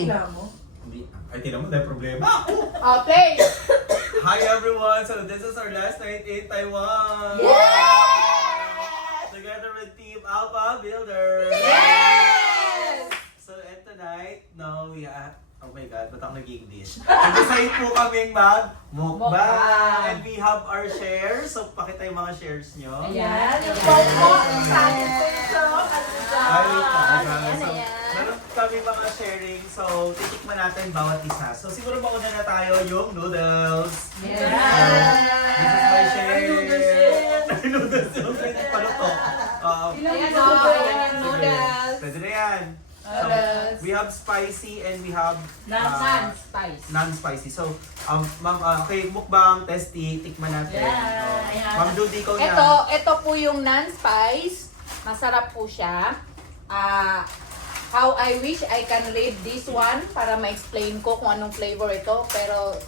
Ay, tinan mo, dahil problema. Okay. Hi everyone! So this is our last night in Taiwan! Yes! Together with Team Alpha Builders! Yes! So and tonight, no, we have... Oh my God, ba't ako nag-English? Nag-decide po kaming mag-mukbang! And we have our shares. So pakita yung mga shares nyo. Ayan. Yung popo. Ay, Ayan, so, ayan. meron kami mga sharing. So, titikman natin bawat isa. So, siguro mauna na tayo yung noodles. Yes! This is my share. Noodles yung pwede paluto. Ayan o. Ayan yung noodles. Pwede na yan. So, we have spicy and we have Non-spice. non-spicy. So, ma'am, okay, mukbang, testy, tikman natin. Yeah. Ma'am Judy, ikaw na. Ito po yung non-spice. Masarap po siya. How I wish I can read this one para ma-explain ko kung anong flavor ito. Pero,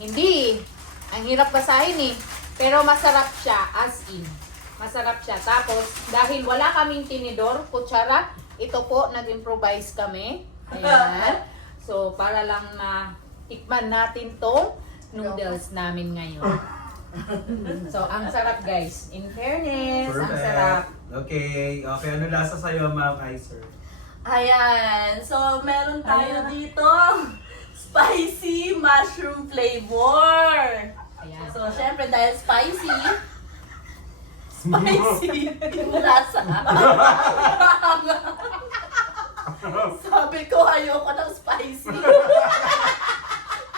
hindi. Ang hirap basahin eh. Pero masarap siya, as in. Masarap siya. Tapos, dahil wala kaming tinidor, kutsara, ito po, nag-improvise kami. Ayan. So, para lang na tikman natin tong noodles namin ngayon. So, ang sarap guys. In fairness, ang sarap. Okay, ano lasa sa'yo, Ma'am Kaiser? Ayan. So, meron tayo dito spicy mushroom flavor. Ayan. So, syempre dahil spicy yung lasa. Sabi ko, ayoko ng spicy.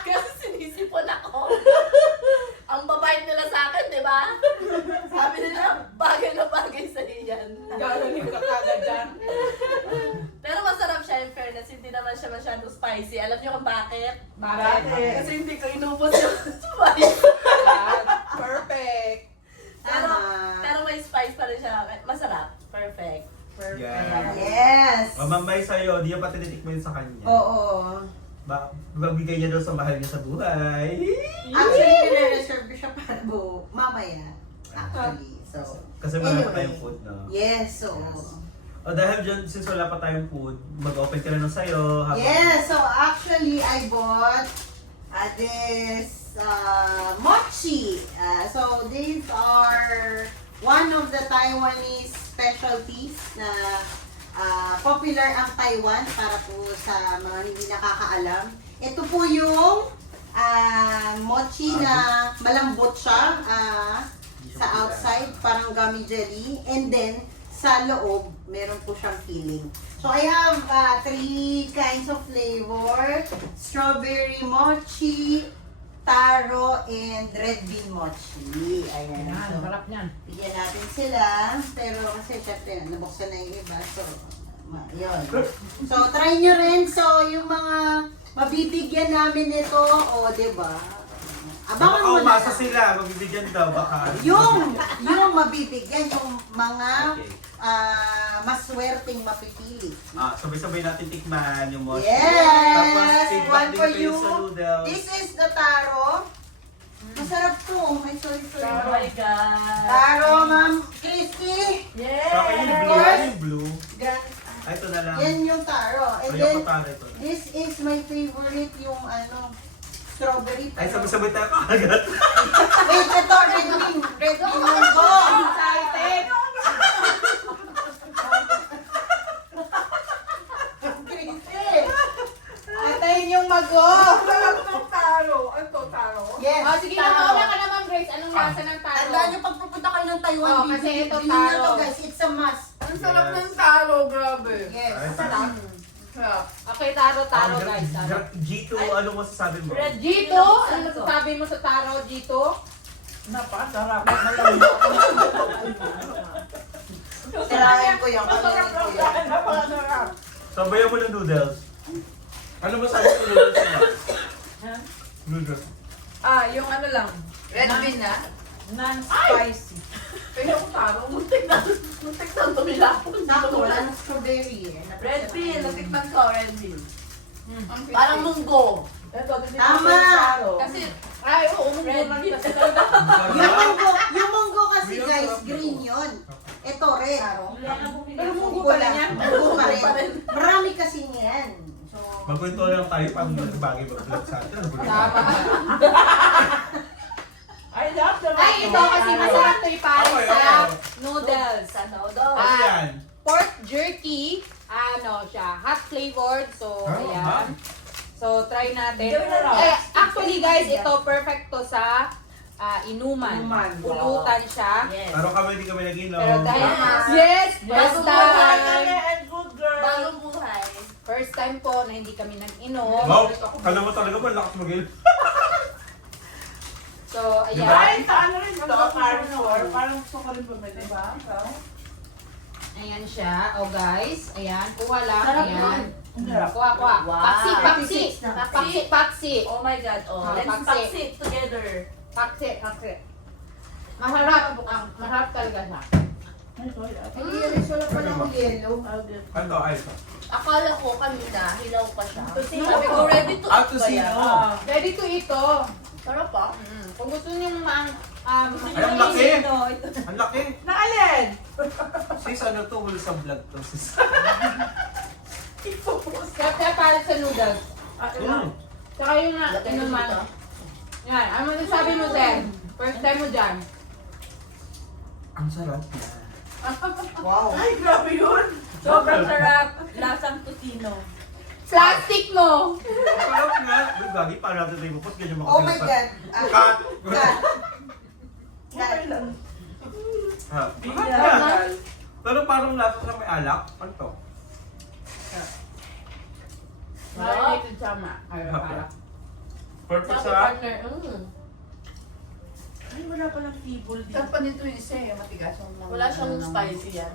Kasi sinisipon ako. Ang babait nila sa akin, di ba? Sabi nila, bagay na bagay sa iyan. Gano'n ka kagad dyan. Pero masarap siya, in fairness, hindi naman siya masyadong spicy. Alam niyo kung bakit? Bakit? Kasi hindi ko inubos yung spice. Perfect. Pero may spice pa rin siya. Masarap. Perfect. Yeah. Yes. Ma'am Bay sa'yo, di yung pa tinitikman sa kanya. Oo. Magbigay niya daw sa mahal niya sa buhay. Actually, pina-reserve ko siya para mamaya. Actually. So, Kasi wala pa anyway. tayong food, no? Yes, so. Dahil dyan, since wala pa tayong food, mag-open ka na ng sayo. Yes, so actually, I bought this mochi. So, these are one of the Taiwanese specialties na popular ang Taiwan para po sa mga hindi nakakaalam. Ito po yung mochi na malambot siya sa outside, parang gummy jelly. And then, sa loob, meron po siyang filling. So, I have 3 kinds of flavor. Strawberry mochi, taro, and red bean mochi. Ayan. Ayan, So, sarap niyan. bigyan natin sila. Pero kasi syempre, nabuksan na yung iba. So, yun. So, try nyo rin. So, yung mga mabibigyan namin nito, diba? Abangan mo na. Umasa sila, magbibigyan daw, baka. Yung mabibigyan, yung mga Okay. maswerteng mapipili. Sabay-sabay natin tikman yung mochi. Yes! Tapos, feedback One din for kayo you. sa noodles. This is the taro. Masarap to. May soy. Oh my God. Taro, Ma'am Christy. Yes! Sa akin yung Of blue, course. yung blue. Ay, ito na lang. Yan yung taro. And Ayoko then, tara ito. this is my favorite, yung strawberry. Ay, sabay-sabay tayo kagad. Wait, ito, red bean. Red bean munggo. Excited! Christy. Atayin yung mago! Sarap ng taro. Ano taro? Yes. Sige na, mauna ka naman Grace. Anong lasa ng taro? Tandaan nyo, pag pupunta kayo ng Taiwan, Kasi ito bilhin nyo taro. to guys. It's a must. Ang sarap ng taro, grabe. Yes. Ay, Sarap. Sarap. Okay, taro guys. Taro. G2, ano masasabi mo? Red G2, ano masasabi mo sa taro, G2? Napakasarap. Sirayan ko yan. Masarap Kalahin ko lang yan. dahil napakasarap. Sabayan mo ng noodles. Ano masabi sa noodles niya? Noodles. Yung ano lang. Red bean na? Non-spicy. Pero yung taro, Muntik na tumilapon. Sakto, wala ng strawberry eh. Red bean. Natikman ko, red bean. ang Parang munggo. Ito, Tama! Kasi, Ay, oo, red umulan bean. kasi. Yung munggo kasi guys, green yun. Ito red. Pero munggo pa rin yan. Munggo pa rin. Marami kasi niyan. So, Magkwento lang tayo pang bagay mag-vlog sa atin. Ano ba? Tama. I love the Ay, ito kasi masarap to para Okay, sa okay. noodles. Sa noodles. Ano yan? Pork jerky, ano siya, hot flavored. So, Ah, ayan. So, try natin. Gawin na lang. Actually, guys, ito perfect to sa inuman. Inuman. Pulutan siya. Yes. Pero kami hindi kami nag-inom. Pero dahil, Yes. yes, first Bagong time. and good girl. Bagong buhay. First time po na hindi kami nag-inom. Wow, kala mo talaga malakas mag-inom. So, ayan. Diba? Ay, sa ano rin to? Carnivore. Parang gusto ko rin bumili. Diba? Ayan siya. O guys, ayan. Kuha lang. Sarap Ayan. Ang sarap. Kuha. Wow. Paksi. 36 na. Paksi. Oh my God. Oh, Oh, let's paksi. pax it together. Paksi. Masarap. Masarap talaga siya. Wala pa na akong yellow. Ano? Ay, ito. Akala ko kanina, hilaw pa siya. Tusino. Sabi ko, ready to Ah, eat ba tusino. yan? Ready to eat to. Sarap pa. Kung gusto niyo Ay, ang laki! Ang laki! Nakalin! Sis, ano to? Wholesome vlog to, sis. kaya para sa noodles. Mm. Saka yung na, Lagay ko inuman. dito. Yan, ano masasabi mo, Zen? First time mo dyan. Ang sarap na. Wow. Ay, grabe yun! Sobrang sarap. Lasang tocino. Plastic mo! Ang sarap nga. Uy, gagi, paano natin tayo mapos? Ganyan Oh my makapilatan. God. Cut! Cut. Okay lang. Ha? Bigyan. Pero parang lasa sa may alak. Ano to? Marinated sama. Ay, Okay. para. Perfect Sabi sa... partner, Ay, wala palang table dito. pa nito yung isa eh, matigas. wala siyang spicy yan.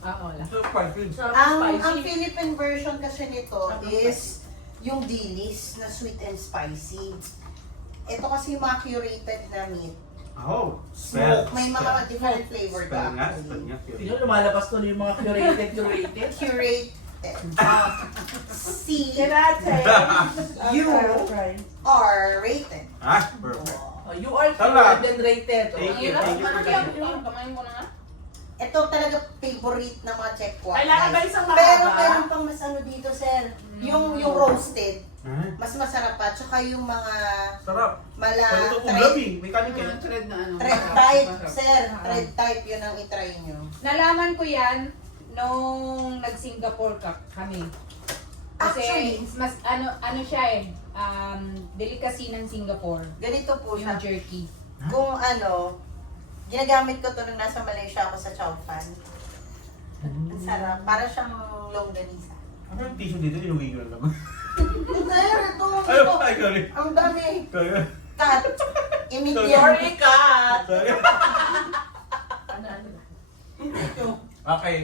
Wala. So, spicy. Sarap Ang spicy. Philippine version kasi nito is yung dilis na sweet and spicy. Ito kasi yung mga curated na meat. Oh, spell. Smoke. May mga different flavor ka Spell nga, actually. spell nga. Sino lumalabas ko yung mga curated. Curated. C Kinate. You are rated. Ah, perfect. Oh, you are Sarap. cured and rated. Thank you, Ang thank you for hirap. that. Kamain mo na nga. Ito talaga favorite ng mga checkwa. Kailangan ba isang Pero mahaba? meron pang mas ano dito, sir. Yung roasted. Ah, Mas masarap pa. Tsaka yung mga sarap. mala Pwede ito kung thread, gabi. May kanin kayo. thread na ano. thread type, sir. Thread type, yun ang itry nyo. Nalaman ko yan nung nag-Singapore kami. Kasi Actually, mas ano siya eh, delicacy ng Singapore, ganito po siya. yung jerky. Kung ano, ginagamit ko to nung nasa Malaysia ako sa Chow Fan. Ang sarap. Para siyang longganisa. Ano yung tissue dito? Inuwi ko lang naman. Sir, ito. Ay, Ito. ay, sorry. Ang dami. Sorry. Cut. Immediate. Sorry, Kat! Sorry. Ano? Okay.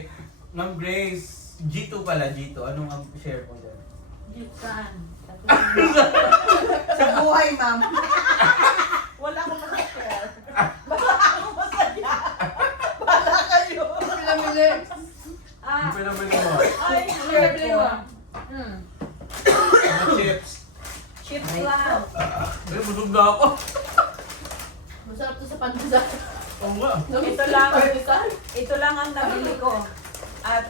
Ma'am Grace, G2 pala, G2. Anong ang share mo dyan? Yukan. Sa buhay, ma'am. Wala akong masashare. Pinamili. Hindi pa naman mo. Ay, Pinamili mo. Mga chips. Chips lang. Ay, busog na ako. Masarap to sa pandesal. Oo nga. ito lang. Pandesal. Ito lang ang nabili ko. At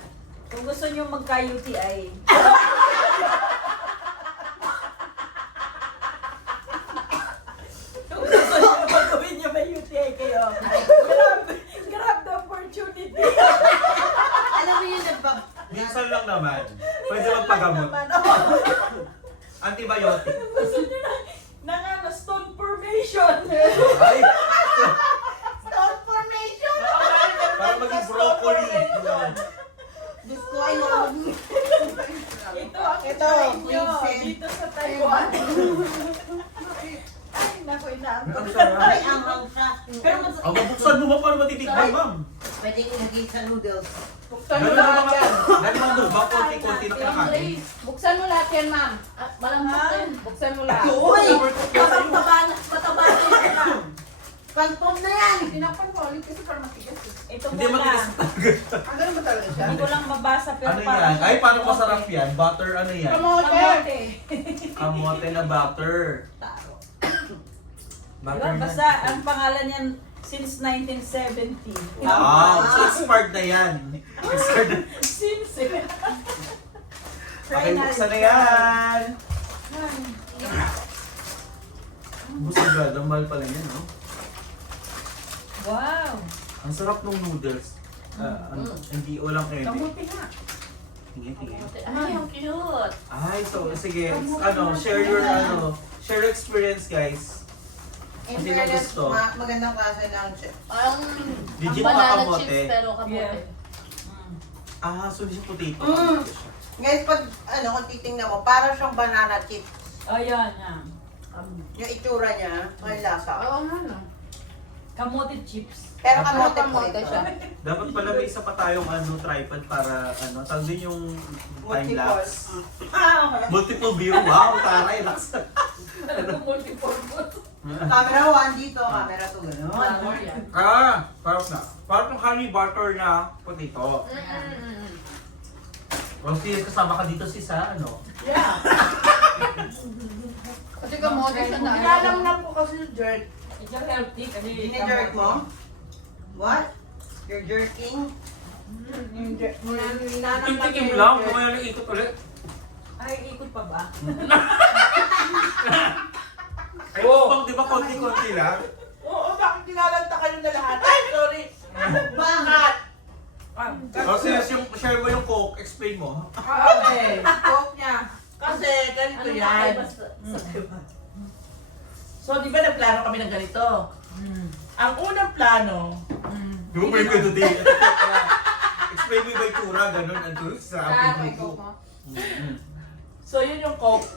kung gusto nyo magka-UTI, kung gusto nyo magawin nyo may UTI kayo, grab the opportunity. Alam mo yun, Minsan lang naman. Pwede magpagamot. Antibiotic. Gusto nyo na ano, stone formation. Ay, stone formation. parang maging broccoli. Diyos ko, ay naku. Ito ang Ito, try nyo Vincent. dito sa Taiwan. Ay, naku, inaam ko. Ang sarap. Ay, anghang siya. Pero mas, Ang mabuksan mo ba para matitikman, ma'am? pwedeng ilagay sa noodles. Buksan mo Ganun na lahat mga, yan. ganun mga ba, konti-konti na kinakain. Buksan mo lahat yan, ma'am. Malambot din. Buksan mo lahat. Uy! Kapag mataba na yun lang. Pagpom na yan! Tinapan ko ulit kasi para matigas. Ito Hindi muna. matigas talaga. Ang ganun ba talaga siya? Hindi ko lang mabasa pero Ano yan? Ay, parang masarap yan. Butter, ano yan? Kamote! Kamote. Kamote na butter. Butter Diba? yan. Basta ang pangalan niyan since 1970. Ah, so expired na yan. Expired na. Since Okay, buksan na yan. Busagad, ang mahal pala yan, no? Wow. Ang sarap ng noodles. Hindi, walang candy. Kamuti nga. Tingin. Ay, ang cute. Ay, so, sige, share your, share your experience, guys. In Hindi na fairness, gusto. magandang klase ng chip. Parang Legit ang banana makamote. chips pero kamote. Yeah. So hindi siya potato. Mm. Guys, pag kung titingnan mo, parang siyang banana chip. Ayan, yan. Yung itsura niya, may lasa. Oo nga, no? Kamote chips. Pero Ako, kamote po kamote ito. siya. Dapat pala may isa pa tayong tripod para, tawag din yung time-lapse. Multiple view, wow, taray, relax. Multi-purpose. Camera 1 dito, camera 2, gano'n. Glamour yan. Parang na. Parang honey butter na potato. Rosie, kasama ka dito sis ha, Yeah. Kasi kamote siya na. Alam na. po kasi yung jerk. Ito healthy kasi Dini-jerk mo? What? You're jerking? Yung jerk. Tikim lang, kumaya na ikot ulit. Ay, ikot pa ba? Ay, bang di ba konti-konti lang? Oo, bakit nilalanta kayo na lahat? Ay, sorry. Bakit? Rosie, share mo yung Coke, explain mo. Okay. Coke niya. Kasi ganito Ano yan. ba sa So, di ba nagplano kami ng ganito? Ang unang plano, Di ba may kwento din? Explain mo yung itsura, ganun, andun sa Kaya aking ko mo. so yun yung Coke.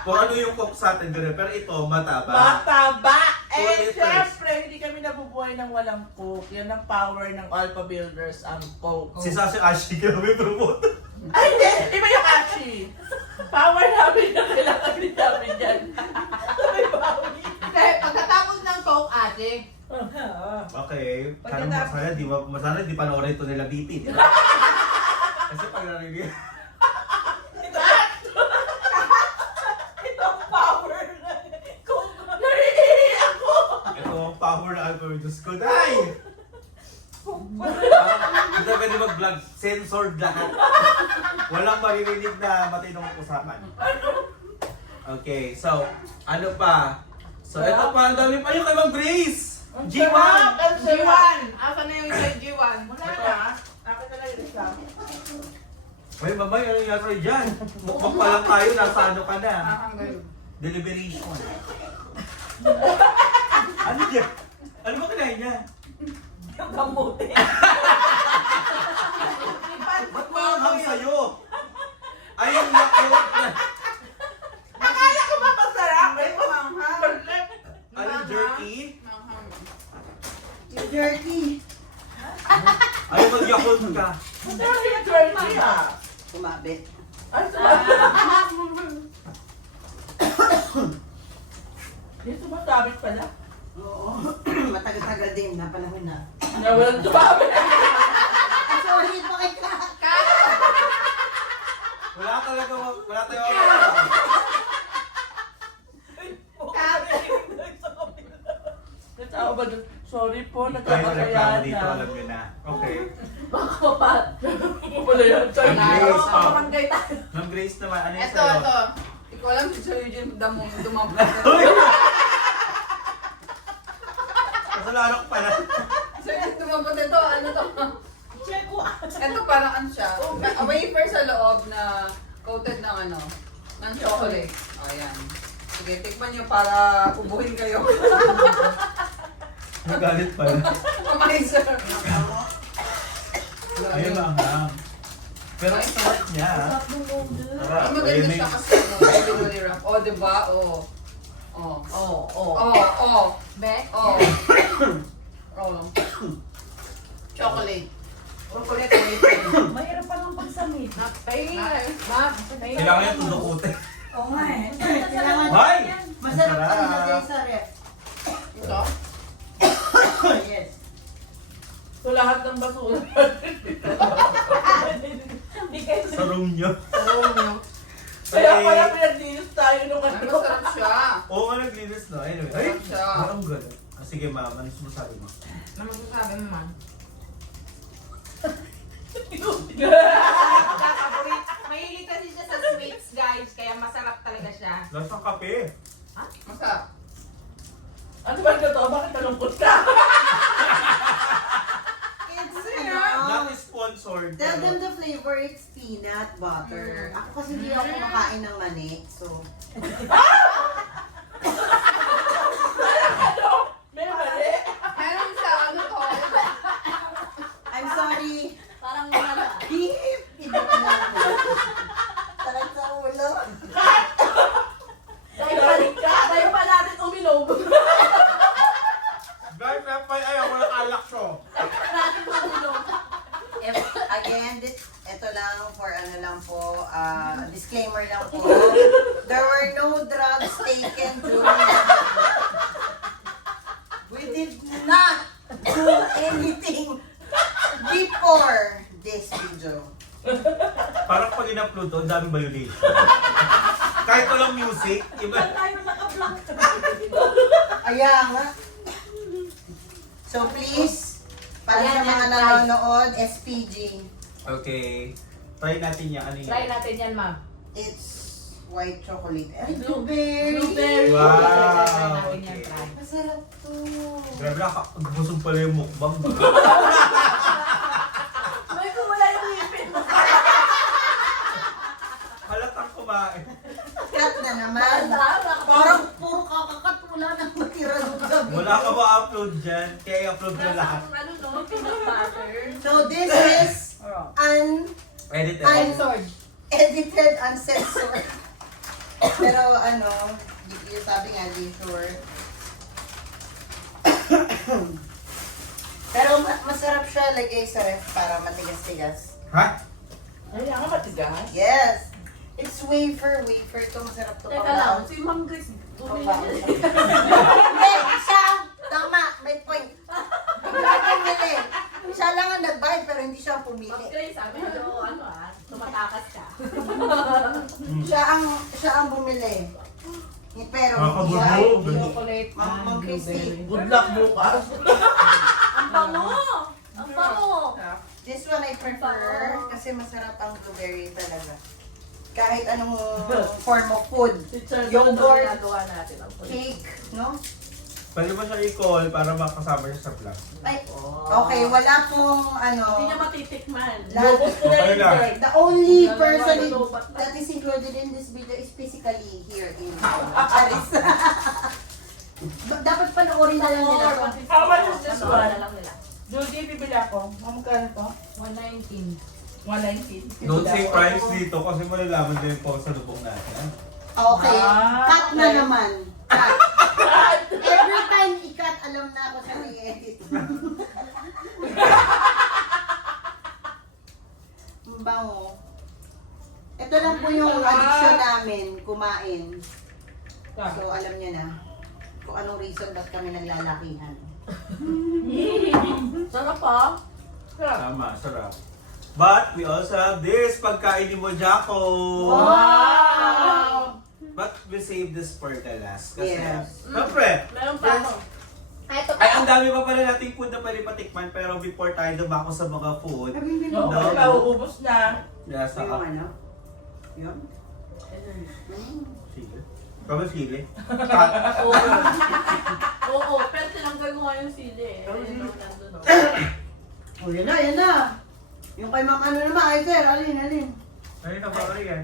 Kung ano yung Coke sa atin, ganun. Pero ito, mataba. Mataba! 4 Eh, liters. syempre, hindi kami nabubuhay ng walang Coke. Yan ang power ng Alpha Builders, ang Coke. Si Sasha Ashi, kami promote. Ay, hindi! Iba yung Ashi! Power namin na kailangan din namin yan. Sabi bawi. Hindi, pagkatapos ng Coke, ate. Okay. Pagkatapos- Sana di panoorin ito nila BP. Di ba? Kasi pag narinig, Ito ang power na Coke. Narinig ako! ito ang power na algorithm ko. Day! Hindi na pwede mag-vlog. Censored lahat. Walang maririnig na matinong usapan. Okay, so, ano pa? So, ito pa, ang dami pa yung kay Ma'am Grace! G1! Ang G1! Asa na yung kay G1? Wala na. Akin na lang yung isa. Ay, mamay, ano yung sa'yo dyan? Mukbang pa lang tayo, nasa ano ka na? Hanggang Deliberation. Ano yan? Ano ba kinain niya? Yung kamuti. Ba't maanghang sa'yo? Ay, yung yakult na. Akala ko ba masarap? Ay, masarap. Ano, jerky? You're jerky. Ay, mag-yakult ka. Masarap yung jerky ah. Kumabit. Ay, sarap. Yung sumasabit pala. Oo. Matagal-tagal din na panahon na. Walang sumabit. Sorry, bakit ka? Wala talaga, wala tayo. Natawa ba doon? Sorry po, Tayo nagkakasayaan reklamo dito, na. alam nyo na. Okay. Baka pa. Ano pala yan? Sorry. Ma'am Grace, oh. Barangay tayo. Ma'am Grace naman, ano yung Ito, sa'yo? ito. Hindi ko alam si Sir Eugene dumabla. Uy! Kasalanan ko pala. Sir Eugene dumabla ito. Ano to? Check ko. Ito parang ano siya. A wafer sa loob na coated ng ano, ng chocolate. O, yan. Sige, tikman nyo para ubuhin kayo. Nagalit pala. Kamay, sir. Ayun na ang pero ang sarap niya. ah. Sarap. Ang maganda siya kasi ano, heavily wrap. O, diba? O. O. Oo. O. O. Back. O. O. Chocolate. Chocolate. Mahirap pa lang pagsamit. Kailangan yung tunukutin. Oo nga eh. Kailangan. Hoy! Masarap Masarap. ka nilagay sa rep. Ito? Yes. So lahat ng basura. Hindi kayo Sa room nyo. Sarong nyo. Kaya pala pinag-dius tayo nung Ay, ano. masarap siya. Oo, naglinis na. Anyway. Ay! Sarap siya. Parang gano'n. Sige ma'am, ano masasabi mo? Ano masasabi mo man? Kakaburit. Mahilig kasi siya sa sweets, guys. Kaya masarap talaga siya. Lasang kape. Masarap. Ano ba ito? Bakit nalungkot ka? It's, Not sponsored. tell pero- them the flavor, it's peanut butter. Ako kasi hindi ako kumakain ng mani, so... May mali. Meron sa ano to? I'm sorry. Parang wala. Beep! Hindi ko na. Talag sa ulo. Tayo pa natin uminom. Guys, ayaw, walang alak to. Natin uminom. Again, ito lang for ano lang po, disclaimer lang po. There were no drugs taken during the We did not do anything before this video. Parang pag in-upload to, ang daming violation. Kahit walang music, iba. Ayan nga. So please, para sa mga nanonood, SPG, Okay. Try natin yan. Ano Try yan? natin yan, ma'am. it's white chocolate. Ay, Blueberry. blueberry. Wow. Try natin yan, Okay. try. Masarap to. Grabe na, busog pala yung mukbang. May kumula yung ngipin mo. Halatang kumain. Cut na naman. Parang puro kakakat, wala nang matira ng gabi. Wala ka ba upload dyan? Kaya i-upload mo lahat. Ano no? Peanut butter. So this is Edit I'm it. Sword. unedited, uncensored. Pero ano, yung sabi nga, di sure. Pero masarap siya lagay sa ref para matigas-tigas. Ha? Ay, ang matigas. Yes! It's wafer. Wafer to. Masarap to. Teka lang, si Ma'am Grace, bumili Pambaon. niya. Hindi, siya. Tama, may point. Hindi pumili. Siya lang ang nagbayad pero hindi siya ang Ma'am pumili. Grace, sabi niyo, ano tumatakas ka. Siya ang bumili. Pero hindi siya. Nakakabulog. Chocolate. Ma'am Christy. Good luck bukas. Ang bango! Ang bango! This one I prefer kasi masarap ang blueberry talaga. Kahit anong form of food. Yung Yogurt. ginagawa natin ang food. Cake, no? Pwede mo siya i-call para makasama siya sa vlog. Ay, okay, wala pong ano. Hindi niya matitikman. Lobos ko na Okay yung lang. bird. The only Wala person naman lobat na. that is included in this video is physically here in Paris. Dapat panoorin na lang nila to. How much is this Ano, one? na lang nila. Judy, bibili ako. Magkano to? 119. 119. Don't say price dito kasi malalaman din po sa lubong natin. Okay, Ah, cut na okay. naman. Cut. Every time i-cut, alam na ako sa i-edit. Ang bango. Ito lang po yung addiction namin, kumain. So, alam niya na kung anong reason ba't kami naglalakihan. Sarap pa. Tama, sarap. But we also have this pagkain ni Mojako. Wow! But we save this for the last. Kasi, Yes. syempre, Meron pa ako. Ito ay ang dami pa pala nating food na pwede patikman. Pero before tayo dumako sa mga food, Sabi hindi Oo, mo. kasi mauubos na. nasa Yung ano? Yun? Sili. Kami sili. Oo. Oo, pero tinanggal mo nga yung sili eh. Ayun, nandun, no? Oh, yan na, yan na. Yung kay ma'am ano naman, ay sir, alin. Ay, napakali yan.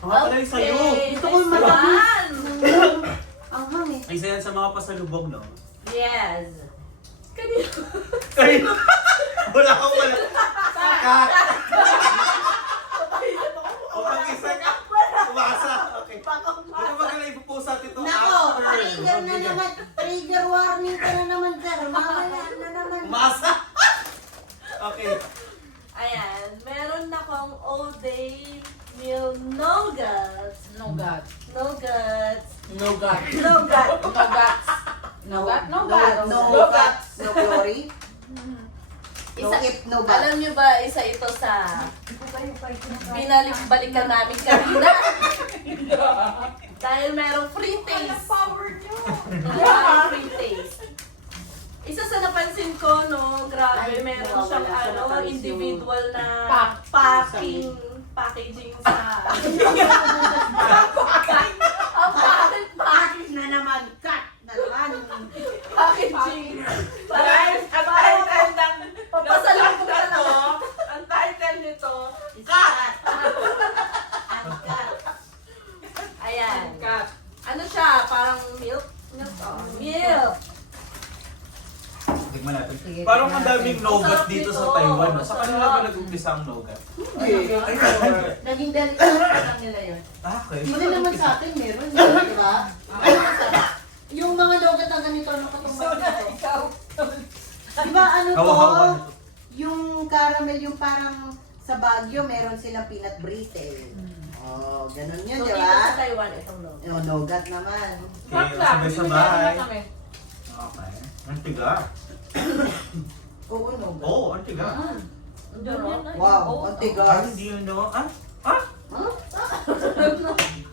Mga pala yung sa'yo. Gusto ko yung next matamis. one. Ang hangin. Isa yan sa mga pasalubog, no? Yes. Kanina. Ay, wala akong wala. Cut! O mag-isa ka. Umasa. Okay. Ano ba ka na ipupost natin ito? Nako, trigger na naman. Trigger warning ka na naman, sir. Mamaya na naman. Umasa. Okay. Ayan, meron akong all-day meal nuggets. Nougat. Nuggets. Nougat. Nuggets. Nougats. Nougat? Nougat. No No guts, no glory. No Isa, if, no but. alam niyo ba, isa ito sa binalik-balikan namin kanina. Dahil merong free taste. Power niyo. Free taste. Isa sa napansin ko, no, grabe, Ay, meron nawawala siyang sa ano, matamis individual na Pack. packaging sa... Ang pangit Bakit na naman? Cut na naman. packaging. Guys, ang title ng Papasalubong na na to, lang. ang title nito, Cut. Ang cut. Ayan. Cut. Ano siya? Parang milk? Milk. Tignan natin. Sige, Parang tignan ang daming natin. nougat Masarap dito sa nito. Taiwan. No? Sa Masarap. kanila ba nag-umpisa ang nougat? Naging delicate lang nila yun. Ah, okay. Hindi naman sa atin meron, di ba? Yung mga logat na ganito, nakatumbang dito. Di ba ano to? Hawa-hawa. Yung caramel, yung parang sa Baguio, meron silang peanut brittle. Oh, ganun yun, So, di dito sa ba? Taiwan, itong milk. Yung nougat naman. Okay, sabay-sabay. Okay. Ang tiga. Oo, nougat. Oo, ang tiga. Wow, ang Ay, tigas. hindi yun, no? Ah? Ah?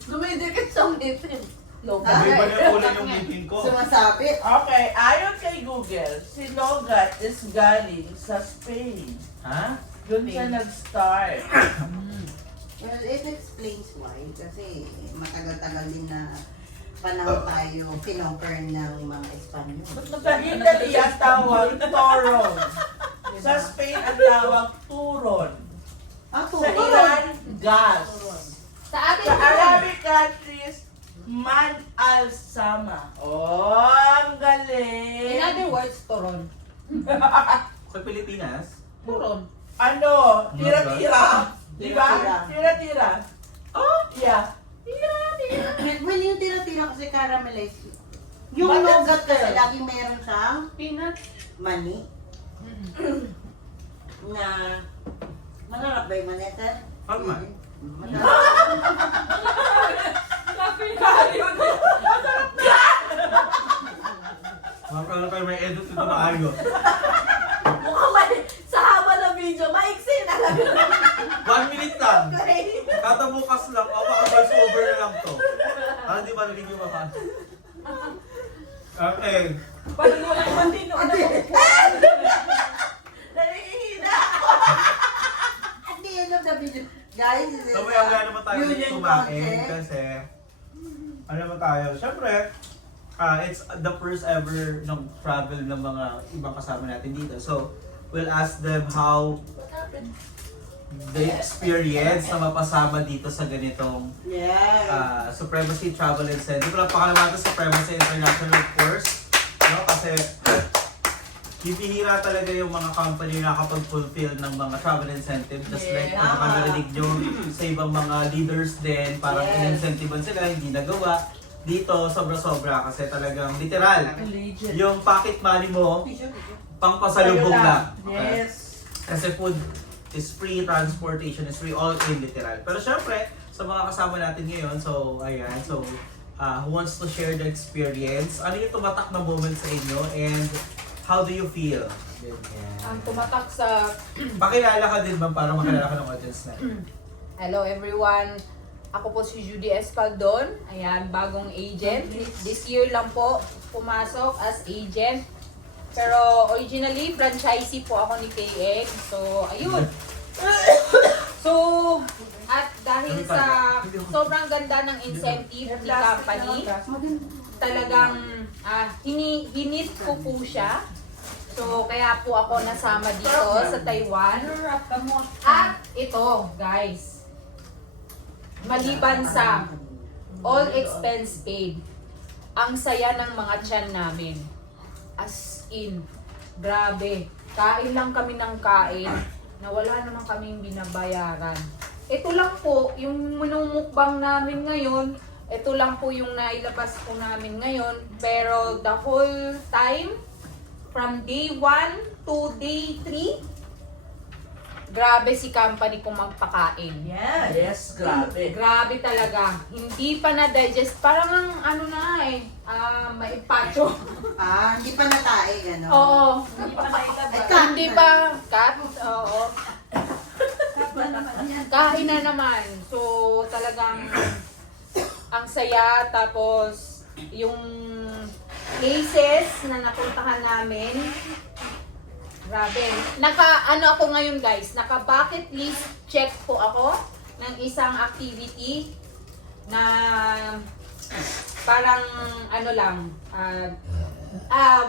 Dumidikit sa ngipin. Logat. Ah. May ba na yung ngipin ko? Sumasapit. Okay, ayon kay Google, si Logat is galing sa Spain. Ha? Doon siya nag-start. Well, it explains why. Kasi matagal-tagal din na panahon tayo kinonquer ng mga Espanyol. Sa Italy, ang tawag Toron. Sa Spain, ang tawag Turon. Ako, Sa Iran, gas. Sa atin Sa Arabic countries, Man al-Sama. Oh, ang In galing. other words, turon. Sa Pilipinas? Turon. Ano? Tira-tira. Di ba? Tira-tira. Tira-tira. Oh, yeah. well, yung tira-tira kasi caramelized. Yung But that's nougat kasi still- laging meron siyang Peanut. mani. Na, masarap ba yung manete? Tama. Masarap. Ano kayo may edit ito maayos? Mukhang may, sa haba ng video, maiksi na lang. 1 minute lang. Okay. Kada bukas lang. O baka voice over na lang to. Ano di ba narinig yung mga? Okay. Nangihina. At the end of the video, guys, So may aga naman tayo Union kumain concept. kasi ano naman tayo? Siyempre, it's the first ever ng travel ng mga ibang kasama natin dito. So, we'll ask them how the experience na mapasama dito sa ganitong Yeah. Supremacy Travel Incentive. Hindi ko lang pakalaman ito, Supremacy International Course. No? Kasi bibihira talaga yung mga company na kapag-fulfill ng mga travel incentive. Just like Yeah. pagkakarinig nyo sa ibang mga leaders din, parang Yes. in-incentivean sila, hindi nagawa. Dito, sobra-sobra kasi talagang literal. Legit. Yung pocket money mo, pangpasalubong Sa'yo lang. Yes. Kasi food is free, transportation is free, all in literal. Pero syempre, sa mga kasama natin ngayon, so ayan, so who wants to share the experience? Ano yung tumatak na moment sa inyo and how do you feel? Ang tumatak sa Pakilala ka din ba para makilala ka ng audience natin? hello everyone. Ako po si Judy Espaldon. Ayan, bagong agent. This year lang po pumasok as agent. Pero originally, franchisee po ako ni KX. So, ayun. So, at dahil sa sobrang ganda ng incentive ni company, talagang hinit ko po siya. So, kaya po ako nasama dito sa Taiwan. At ito, guys, maliban sa all expense paid, ang saya ng mga tiyan namin. As in, grabe. Kain lang kami ng kain na wala naman kaming binabayaran. Ito lang po, yung minumukbang namin ngayon, ito lang po yung nailabas po namin ngayon. Pero the whole time, from day 1 to day 3, grabe si company kung magpakain. Yeah, yes, grabe. Grabe talaga. Hindi pa na-digest. Parang ang ano na may pacho. Hindi pa natae, gano'n. Oo. Ay, cut. Hindi pa cut. Oo. Kain na naman. So, talagang ang saya. Tapos, yung places na napuntahan namin. Grabe. Ako ngayon guys, naka-bucket list check po ako ng isang activity na parang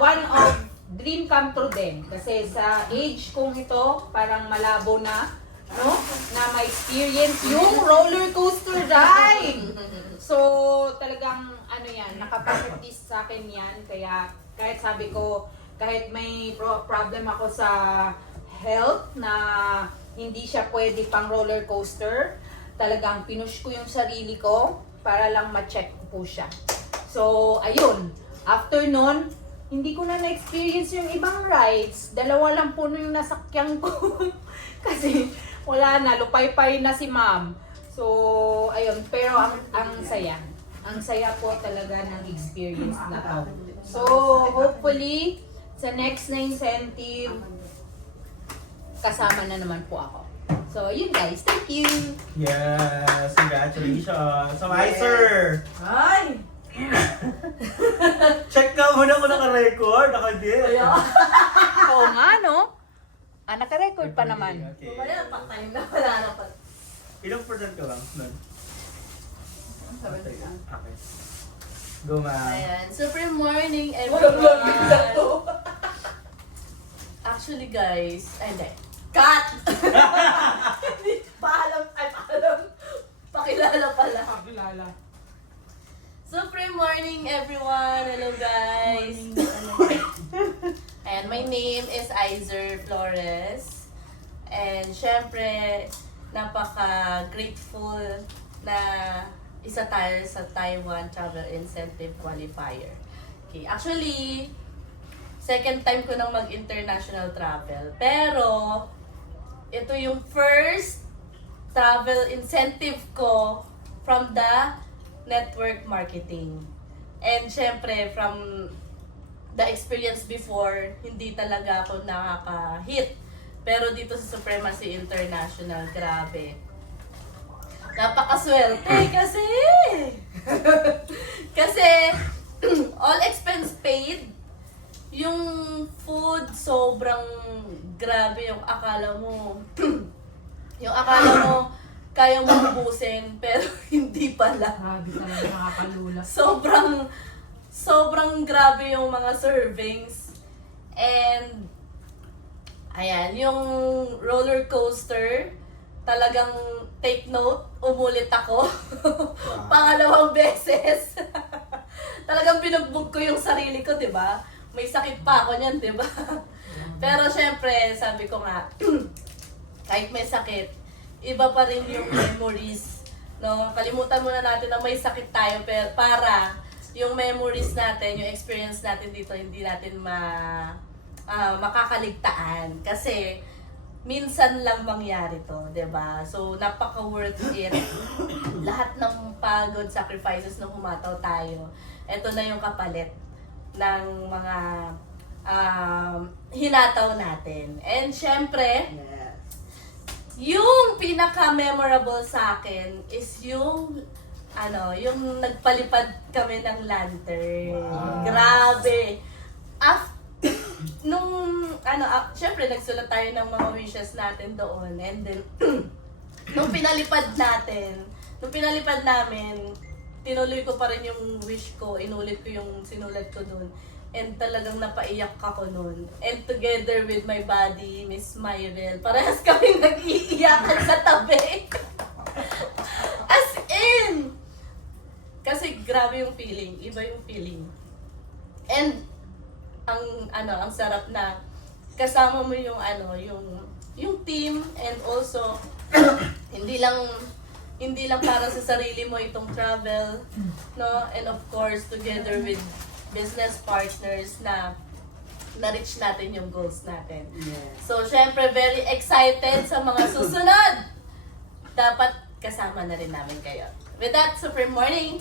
one of dream come true din. Kasi sa age kong ito, parang malabo na, no? Na ma-experience yung roller coaster ride. So, talagang naka-bucket list sa akin yan. Kaya kahit sabi ko, kahit may problem ako sa health na hindi siya pwede pang roller coaster, talagang pinush ko yung sarili ko para lang ma-check ko po siya. So, ayun. After nun, hindi ko na na-experience yung ibang rides. 2 lang po yung nasakyan ko. Kasi wala na, lupay-pay na si ma'am. So, ayun. Pero ang saya. Ang saya po talaga ng experience na to. So, hopefully, sa next na incentive, kasama na naman po ako. So, yun guys. Thank you! Yes! Congratulations! So, hi sir! Ay! Check ka muna kung naka-record. Naka-deal. Oo nga, no? Naka-record pa naman. Okay. Mamaya, patay na. Wala na pa. Ilang percent ka lang nun? Okay. Go ma'am. Ayan. Super morning, Walang lamig na to. Actually, guys, hindi. Cut! Paalam. Pakilala pala. Pakilala. Super morning, everyone. Hello, guys. And my name is Izer Flores. And syempre, napaka-grateful na isa tayo sa Taiwan Travel Incentive Qualifier. Okay, actually, second time ko nang mag-international travel. Pero, ito yung first travel incentive ko from the network marketing. And syempre, from the experience before, hindi talaga ako nakaka-hit. Pero dito sa Supremacy International, grabe. Napakaswerte kasi! Kasi, all expense paid. Yung food, sobrang grabe yung akala mo. Kaya mo ubusin, pero hindi pala. Grabe talaga, nakakalula. Sobrang grabe yung mga servings. And, ayan, yung roller coaster, talagang take note, umulit ako. Pangalawang beses. Talagang binugbog ko yung sarili ko, di ba? May sakit pa ako niyan, di ba? Pero syempre, sabi ko nga, kahit may sakit, iba pa rin yung memories. No? Kalimutan muna natin na may sakit tayo, pero para yung memories natin, yung experience natin dito, hindi natin makakaligtaan. Kasi, minsan lang mangyari to, 'di ba? So napaka-worth it. Lahat ng pagod, sacrifices na humataw tayo. Ito na yung kapalit ng mga hinataw natin. And syempre, Yes. yung pinaka-memorable sa akin is yung nagpalipad kami ng lantern. Wow. Grabe. Syempre, nagsulat tayo ng mga wishes natin doon. And then, nung pinalipad namin, tinuloy ko pa rin yung wish ko, inulit ko yung sinulat ko doon. And talagang napaiyak ako noon. And together with my buddy, Miss Myrel, parehas kami nag-iiyakan sa tabi. As in! Kasi grabe yung feeling, iba yung feeling. And ang sarap na kasama mo yung team, and also hindi lang para sa sarili mo itong travel, no? And of course, together with business partners na na-reach natin yung goals natin. Yes. So, syempre, very excited sa mga susunod. Dapat kasama na rin namin kayo. With that, super morning!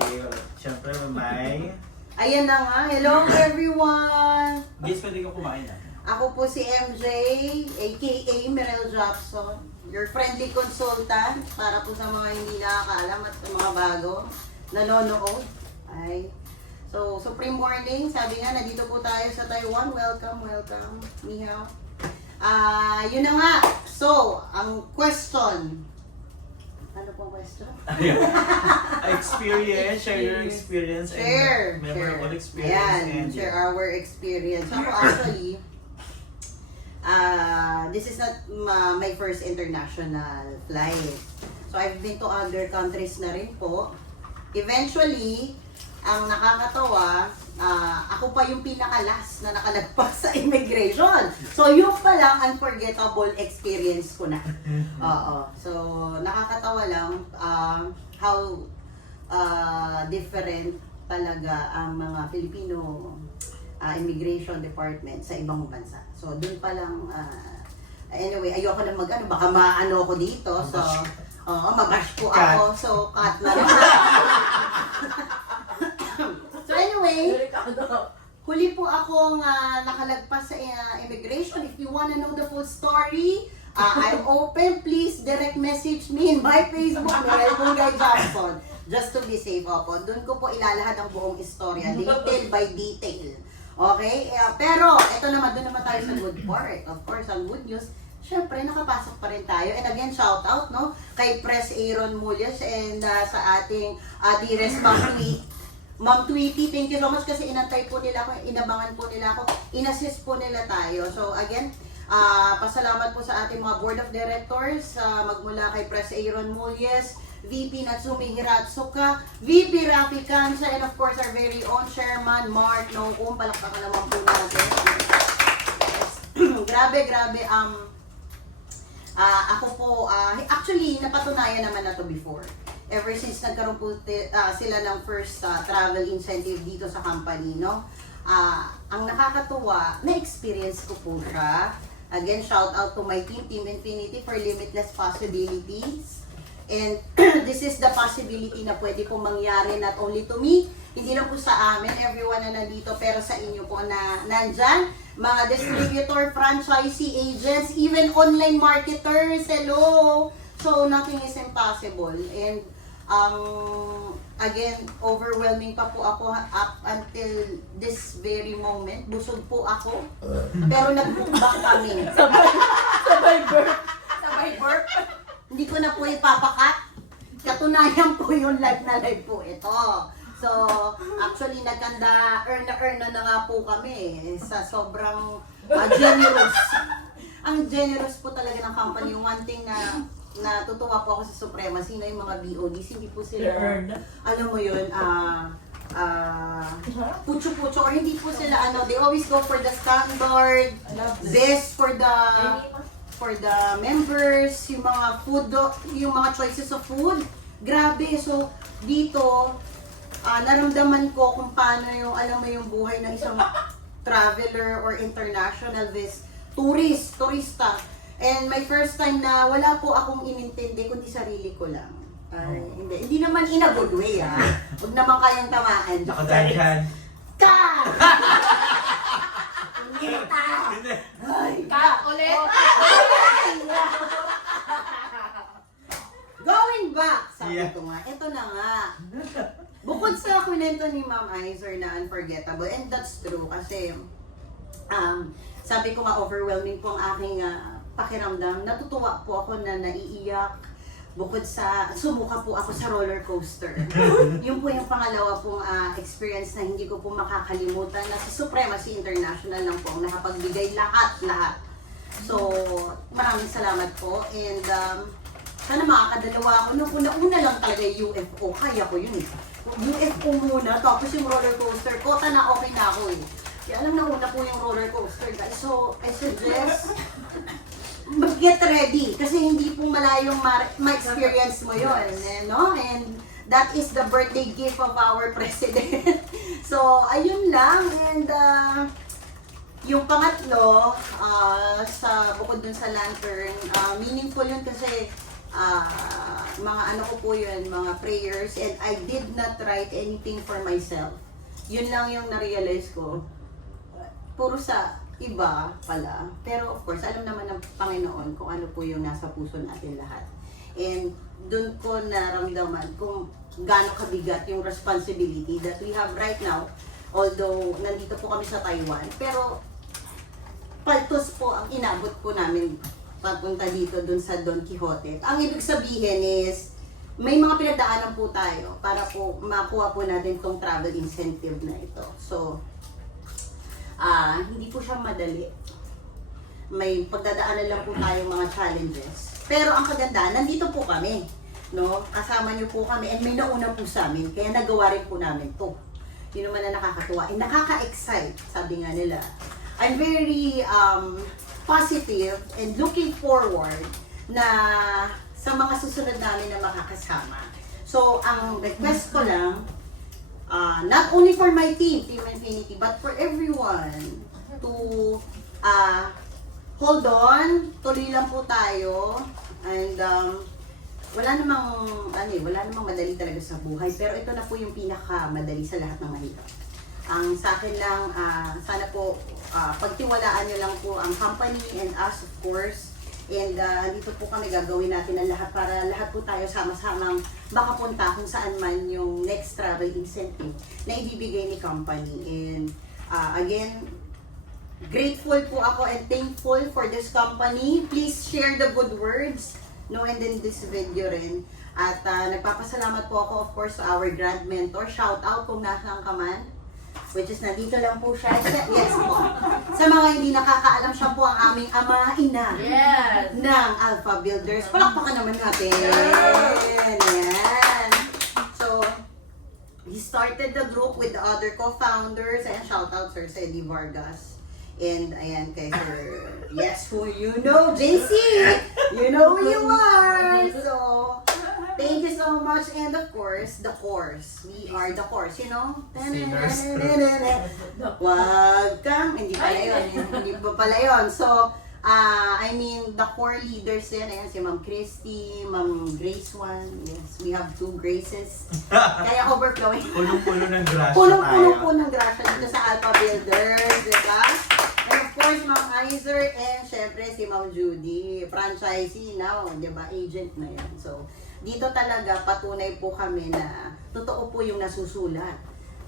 Okay, syempre may... Ayan na nga. Hello everyone! Guys, pwede ko kumain na. Ako po si MJ, aka Mirel Jackson, your friendly consultant para po sa mga hindi nakakaalam at sa mga bago. nanonood. Ay. So, Supreme Morning, sabi nga, nandito po tayo sa Taiwan. Welcome, welcome. Ni hao. Yun na nga. So, ang question. Ano pong question? Experience, share your experience Share. and memorable experience. Ayan, share our experience. Ako actually, this is not my first international flight. So I've been to other countries na rin po. Eventually, ang nakakatawa, ako pa yung pinakalas na nakalagpas sa immigration. So yung palang unforgettable experience ko na. Oo. So nakakatawa lang how different talaga ang mga Filipino immigration department sa ibang bansa. So doon pa lang anyway, ayoko na baka maano ko dito. So mabash po ako. So cut na lang. So anyway, huli po akong nakalagpas sa immigration. If you wanna know the full story, I'm open. Please direct message me in my Facebook, Noel Bungay Johnson. Just to be safe, opo. Doon ko po ilalahad ang buong istorya, detail by detail. Okay? Pero, ito naman, doon naman tayo sa good part. Of course, ang good news, syempre, nakapasok pa rin tayo. And again, shout out, no? Kay Press Aaron Mullias and sa ating dearest Ma'am Tweety, thank you so much kasi inantay po nila ako, inabangan po nila ako, inassist po nila tayo. So again, pasalamat po sa ating mga board of directors, magmula kay Press Aaron Mullies, VP Natsumi Hiratsuka, VP Rafi Kansa, and of course our very own chairman, Mark Nongkung. Palakpakan naman po natin. Grabe. Ako po, actually, napatunayan naman na to before. Ever since nagkaroon po sila ng first travel incentive dito sa company, no? Ang nakakatuwa, na-experience ko po siya. Again, shout out to my team, Team Infinity, for limitless possibilities. And this is the possibility na pwede pong mangyari not only to me, hindi lang po sa amin, everyone na nandito, pero sa inyo po na nandyan. Mga distributor, franchisee agents, even online marketers, hello! So, nothing is impossible. And again, overwhelming pa po ako up until this very moment. Busog po ako. Pero nag-bookback kami. Sabay burp. Hindi ko na po ipapakat. Katunayan po yung live na live po ito. So, actually, earn na nga po kami sa sobrang generous. Ang generous po talaga ng company. Yung one thing na natutuwa po ako sa Supremacy na yung mga BODs, hindi po sila, alam mo yun, pucho-pucho, or hindi po sila, they always go for the standard, best for the members, yung mga food, yung mga choices of food. Grabe, so dito, naramdaman ko kung paano yung, alam mo yung buhay ng isang traveler or international turista. And my first time na wala po akong inintindi, kundi sarili ko lang. Hindi naman in a good way, ha? Huwag naman kayong tamaan. Nakadaghan. Ka! Hindi. Ulit. Going back, sabi Yeah. ko nga, ito na nga. Bukod sa kwento ni Ma'am Iser na unforgettable, and that's true kasi sabi ko nga overwhelming po ang aking pakiramdam. Natutuwa po ako na naiiyak. Bukod sa, sumuka po ako sa roller coaster. Yun po yung pangalawa pong experience na hindi ko po makakalimutan na sa Supremacy International lang po ang nakapagbigay lahat. So, maraming salamat po. And sana makakadalawa ako. Nung una lang talaga yung UFO, kaya ko yun eh. UFO muna, tapos yung roller coaster, kota na okay na ako eh. Kaya alam na una po yung roller coaster guys. So, I suggest, mag-get ready. Kasi hindi po malayong ma-experience mo yun. No? And that is the birthday gift of our president. So, ayun lang. And yung pangatlo, sa bukod dun sa lantern, meaningful yun kasi mga ano ko po yun, mga prayers. And I did not write anything for myself. Yun lang yung na-realize ko. Puro sa iba pala. Pero of course, alam naman ng Panginoon kung ano po yung nasa puso natin lahat. And doon ko naramdaman kung gaano kabigat yung responsibility that we have right now. Although, nandito po kami sa Taiwan. Pero, paltos po ang inabot po namin papunta dito dun sa Don Quixote. Ang ibig sabihin is, may mga pinagdaanan po tayo para po makuha po natin tong travel incentive na ito. So, hindi po siya madali. May pagdadaanan lang po tayong mga challenges. Pero ang kagandahan, nandito po kami. No? Kasama niyo po kami and may nauna po sa amin. Kaya nagawa rin po namin to. Yun naman na nakakatuwa. And nakaka-excite, sabi nga nila. I'm very positive and looking forward na sa mga susunod namin na makakasama. So, ang request ko lang, not only for my team, Team Infinity, but for everyone to hold on, tuloy lang po tayo, and wala namang madali talaga sa buhay, pero ito na po yung pinaka-madali sa lahat ng mahirap. Ang sa akin lang, sana po, pagtiwalaan nyo lang po ang company and us, of course. And dito po kami gagawin natin ang lahat para lahat po tayo sama-samang makapunta kung saan man yung next travel incentive na ibibigay ni company. And again, grateful po ako and thankful for this company. Please share the good words, no, and then this video rin. At nagpapasalamat po ako, of course, sa our grand mentor. Shout out kung nasaan ka man. Which is, nandito lang po siya. Yes po. Sa mga hindi nakakaalam, siya po ang aming ama-ina Yes! ng Alpha Builders. Palakpakan naman natin. Yan. So, he started the group with the other co-founders. Ayan, shout out Sir Cedi Vargas. And ayan kay Sir, yes, who you know, JC! You know who you are! So, thank you so much. And of course, the course. We are the course, you know? Sinners. Wag kang, hindi pala yun. Hindi pa pala yun. So, I mean, the core leaders din, ayan, si Ma'am Christy, Ma'am Grace One. Yes, we have 2 Graces. Kaya overflowing. Punong-puno ng grasya Punong-puno tayo. po ng grasya dito sa Alpha Builders, di ba? And of course, Ma'am Iser and syempre si Ma'am Judy, franchisee now, di ba? Agent na yan. So, dito talaga patunay po kami na totoo po yung nasusulat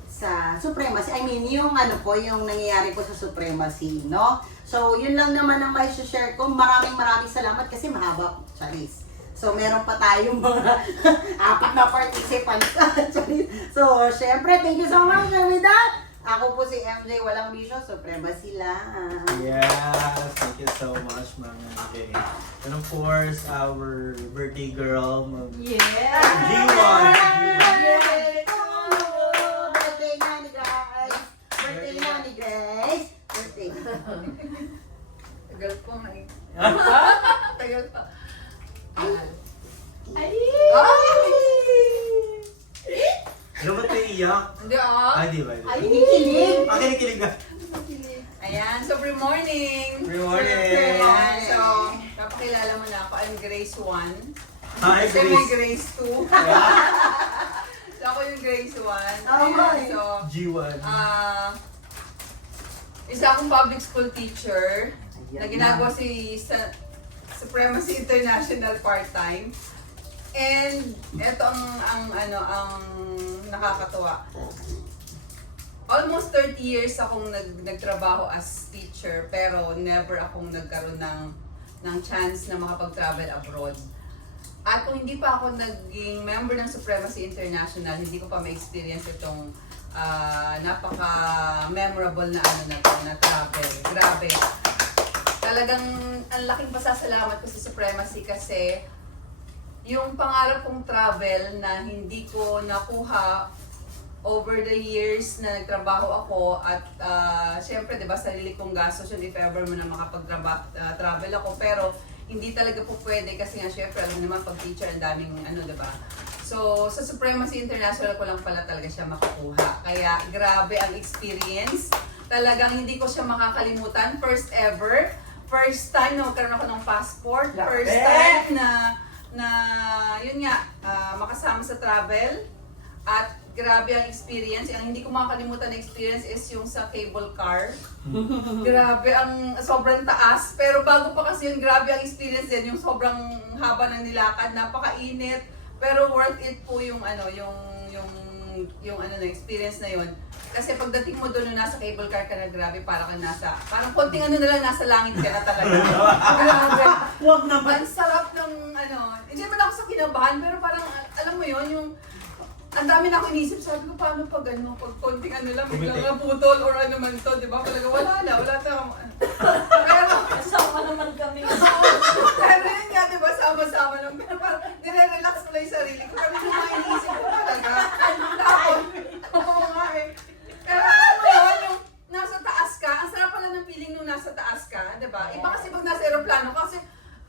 sa supremacy. I mean, yung ano po, yung nangyayari po sa supremacy, no? So, yun lang naman ang may share ko. Maraming salamat kasi mahaba, Charis. So, meron pa tayong mga 4 na participants. Charis. So, syempre, thank you so much. And with that, ako po si MJ Walang Bisyo, supremacy lang. Yes, thank you so much, Ma'am MJ. And of course, our birthday girl, Ma'am Yeah! G1. Yay! Oh, birthday na ni Grace! Birthday na ni Grace! Birthday na. Tagal po nga eh. Tagal pa. Ay! Ano ba't naiiyak? Hindi ah. Ay, di ba? Ay! Kinikilig! Kinikilig ka. Ayan, so good morning. Good morning. Ayan, so, kapakilala mo na ako, I'm Grace 1. Hi, Kasi may Grace. Grace 2. So, ako yung Grace 1. Okay. So, G1. isa akong public school teacher na ginagawa sa Supremacy International part-time. And ito ang nakakatuwa. Almost 30 years akong nagtrabaho as teacher, pero never akong nagkaroon ng chance na makapag-travel abroad. At kung hindi pa ako naging member ng Supremacy International, hindi ko pa ma-experience itong napaka-memorable na na travel. Grabe. Talagang ang laking pasasalamat ko sa Supremacy kasi yung pangarap kong travel na hindi ko nakuha over the years na nagtrabaho ako at syempre 'di ba sarili kong gastos yun if ever mo na makapag-travel ako, pero hindi talaga po pwede kasi nga syempre alam naman pag teacher ang daming 'di ba. So sa Supremacy International ko lang pala talaga siya makakuha. Kaya grabe ang experience. Talagang hindi ko siya makakalimutan. First ever, first time na magkaroon ako ng passport, first time na yun nga makasama sa travel. At grabe ang experience. Ang hindi ko makakalimutan na experience is yung sa cable car. Grabe ang sobrang taas. Pero bago pa kasi yun, grabe ang experience din. Yung sobrang haba ng nilakad, napakainit. Pero worth it po yung ano, yung ano na experience na yun. Kasi pagdating mo doon, nasa cable car ka na, grabe, parang konting ano na lang, nasa langit ka na talaga. Grabe. Huwag naman. Ang sarap ng ano, hindi naman ako sa kinabahan, pero parang, alam mo yun, yung, ang dami na ako inisip, sabi ko, paano pag ano, pag konting ano lang, biglang naputol or ano man to, di ba? Talaga, wala na akong, pero, Kasama naman kami. pero yun nga, di ba, sama-sama lang, pero parang, nire-relax ko lang yung sarili ko, kami yung mga inisip ko talaga, tapos, oo nga eh. Pero alam mo yun, yung nasa taas ka, ang sarap pala ng feeling nung nasa taas ka, di ba? Iba kasi pag nasa aeroplano, kasi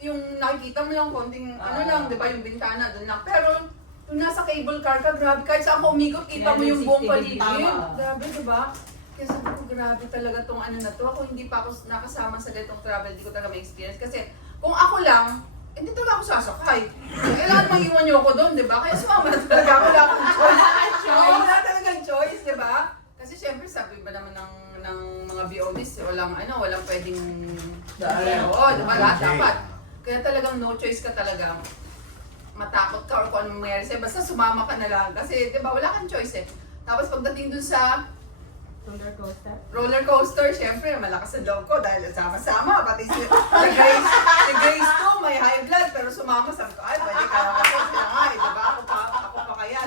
yung nakikita mo lang konting, ano lang, di ba, yung bintana doon lang. Pero yung nasa cable car ka, grabe, kahit saan ka umikot, kita mo yung buong paligid. Tama. Grabe, di ba? Kaya sabi ko, grabe talaga tong ano na to. Ako hindi pa ako nakasama sa ganitong travel, hindi ko talaga may experience. Kasi kung ako lang, hindi talaga ako sasakay. Kailangan maiwan niyo ako doon, di ba? Kaya sumama na talaga ako, wala akong choice. Wala talagang choice, di ba? Kasi syempre, sabi ba naman ng mga BODs, walang pwedeng oo, di ba? Lahat dapat. Kaya talagang no choice ka talaga. Matakot ka or kung anong mayroon sa'yo, basta sumama ka na lang. Kasi, di ba, wala kang choice eh. Tapos pagdating dun sa roller coaster, syempre, malakas ang loob ko dahil sama-sama. Pati si Grace too, may high blood, pero sumama. Sabi ko, ay, pwede ka ako. Sila nga eh, diba? Ako pa kaya.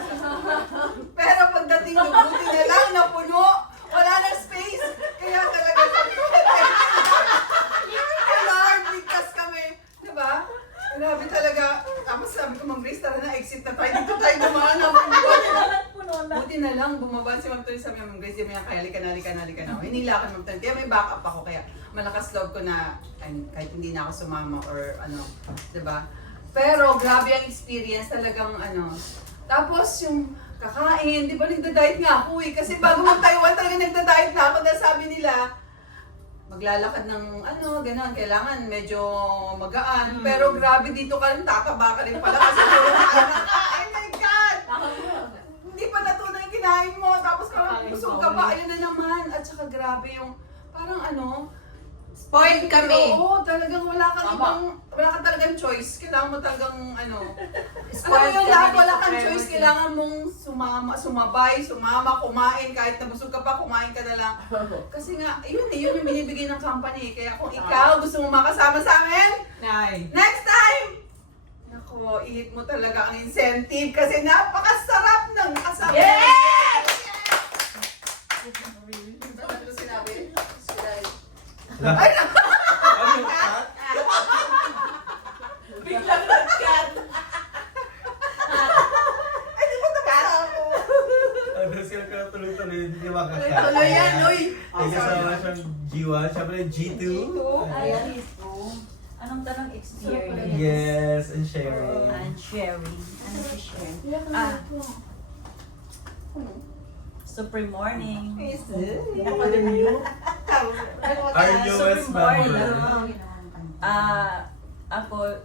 Pero pagdating dun, buti na lang, napuno. Wala na space. Kaya talaga, sabi ko, kailangan, bigkas kami. Diba? Grabe talaga. Tapos sabi ko, Ma'am Grace, tara na, exit na tayo. Dito tayo dumaan na. Buti na lang, bumaba si Ma'am Tony, sabi niya, Ma'am Grace, di mo yan kaya, halika na. Hinilakan Ma'am Tony. Kaya may backup ako, kaya malakas loob ko na, kahit hindi na ako sumama or ano, diba? Pero grabe ang experience, talagang ano. Tapos yung kakain, di ba nagda-diet nga ako eh. Kasi bago mag-Taiwan talaga nagda-diet na ako dahil sabi nila, maglalakad ng ano, gano'n, kailangan medyo magaan. Pero grabe dito ka rin, tataba ka rin pala kasi puro oh my God! Hindi pa natunan yung kinain mo, tapos parang busog ka pa, ayun na naman. At saka grabe yung, parang ano, Spoiled kami. Oo, talagang wala kang talagang choice. Kailangan mo talagang ano. Spoiled Alam mo yung kami lahat, dito, wala kang Trevor. choice. Kailangan mong sumabay, kumain. Kahit nabusog ka pa, kumain ka na lang. Kasi nga, yun yung binibigay ng company. Kaya kung ikaw gusto mo makasama sa amin, next time! Nako, ihit mo talaga ang incentive kasi napakasarap ng kasama. Yes! Ano ko sinabi? Ay, ano yung cat? Biglang nag-cut. Ay, di ba tapos ako? Ano sila ka tuloy-tuloy, hindi makakat. Tuloy yan, uy! Thank you so much from G1, syempre G2. Ayan is po. Anong tanong experience? Yes, and sharing. And sharing. Ano si share? Supreme morning. Ako din yun. Our newest Supreme member. morning. Ako,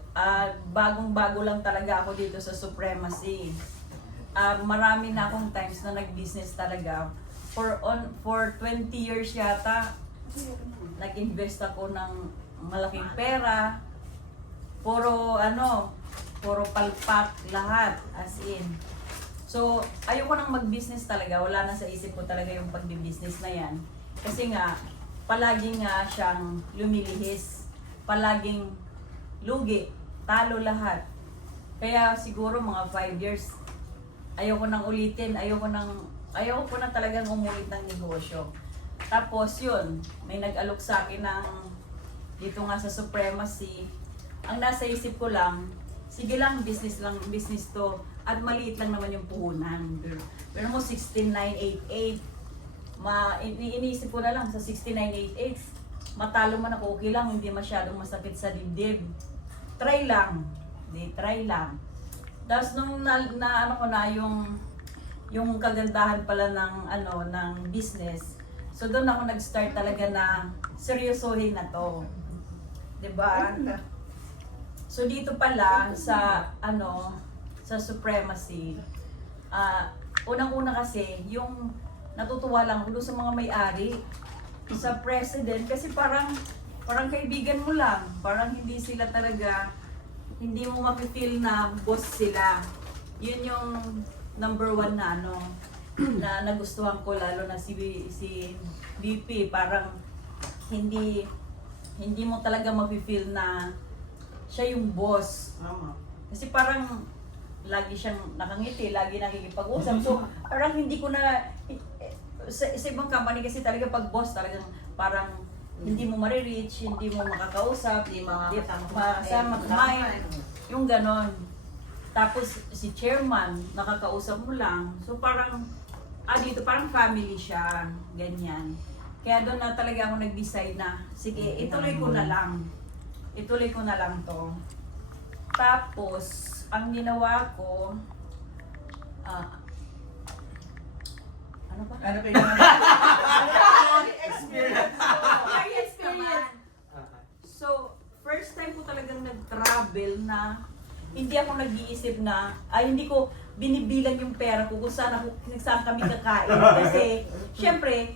bagong-bago lang talaga ako dito sa Supremacy. Marami na akong times na nag-business talaga. For 20 years yata, nag-invest ako ng malaking pera. Puro palpak lahat, as in. So, ayoko nang mag-business talaga. Wala na sa isip ko talaga yung pag-business na yan. Kasi nga, palaging nga siyang lumilihis. Palaging lugi. Talo lahat. Kaya siguro mga 5 years, ayoko nang ulitin. Ayoko ko na talagang umulit ng negosyo. Tapos yun, may nag-alok sa akin ng dito nga sa Supremacy. Ang nasa isip ko lang, sige lang, business to. At maliit lang naman yung puhunan. Pero mo 16,988. Iniisip ko na lang sa 16,988. Matalo man ako, okay lang, hindi masyadong masakit sa dibdib. Try lang. Try lang. Tapos nung ano ko na yung kagandahan pala ng business. So doon ako nag-start talaga na seryosohin na to. 'Di ba? So dito pala sa sa Supremacy, unang-una kasi, yung natutuwa lang ako doon sa mga may-ari, sa president, kasi parang kaibigan mo lang. Parang hindi sila talaga, hindi mo mafe-feel na boss sila. Yun yung number one na ano, na nagustuhan ko, lalo na si BP. Parang hindi mo talaga mafe-feel na siya yung boss. Tama. Kasi parang lagi siyang nakangiti, lagi nakikipag-usap. So, parang hindi ko na, sa ibang company kasi talaga pag boss, talagang parang hindi mo marireach, hindi mo makakausap, Hindi makakasama makakasama, kumain, yung ganon. Tapos si chairman, nakakausap mo lang. So parang, dito parang family siya, ganyan. Kaya doon na talaga ako nag-decide na, sige, ituloy ko na lang. Ituloy ko na lang to. Tapos, ang ginawa ko, ano ba? Ano pa yun? Experience. Experience. So, first time ko talagang nag-travel na hindi ako nag-iisip na, hindi ko binibilang yung pera ko kung saan kami kakain. Kasi, syempre,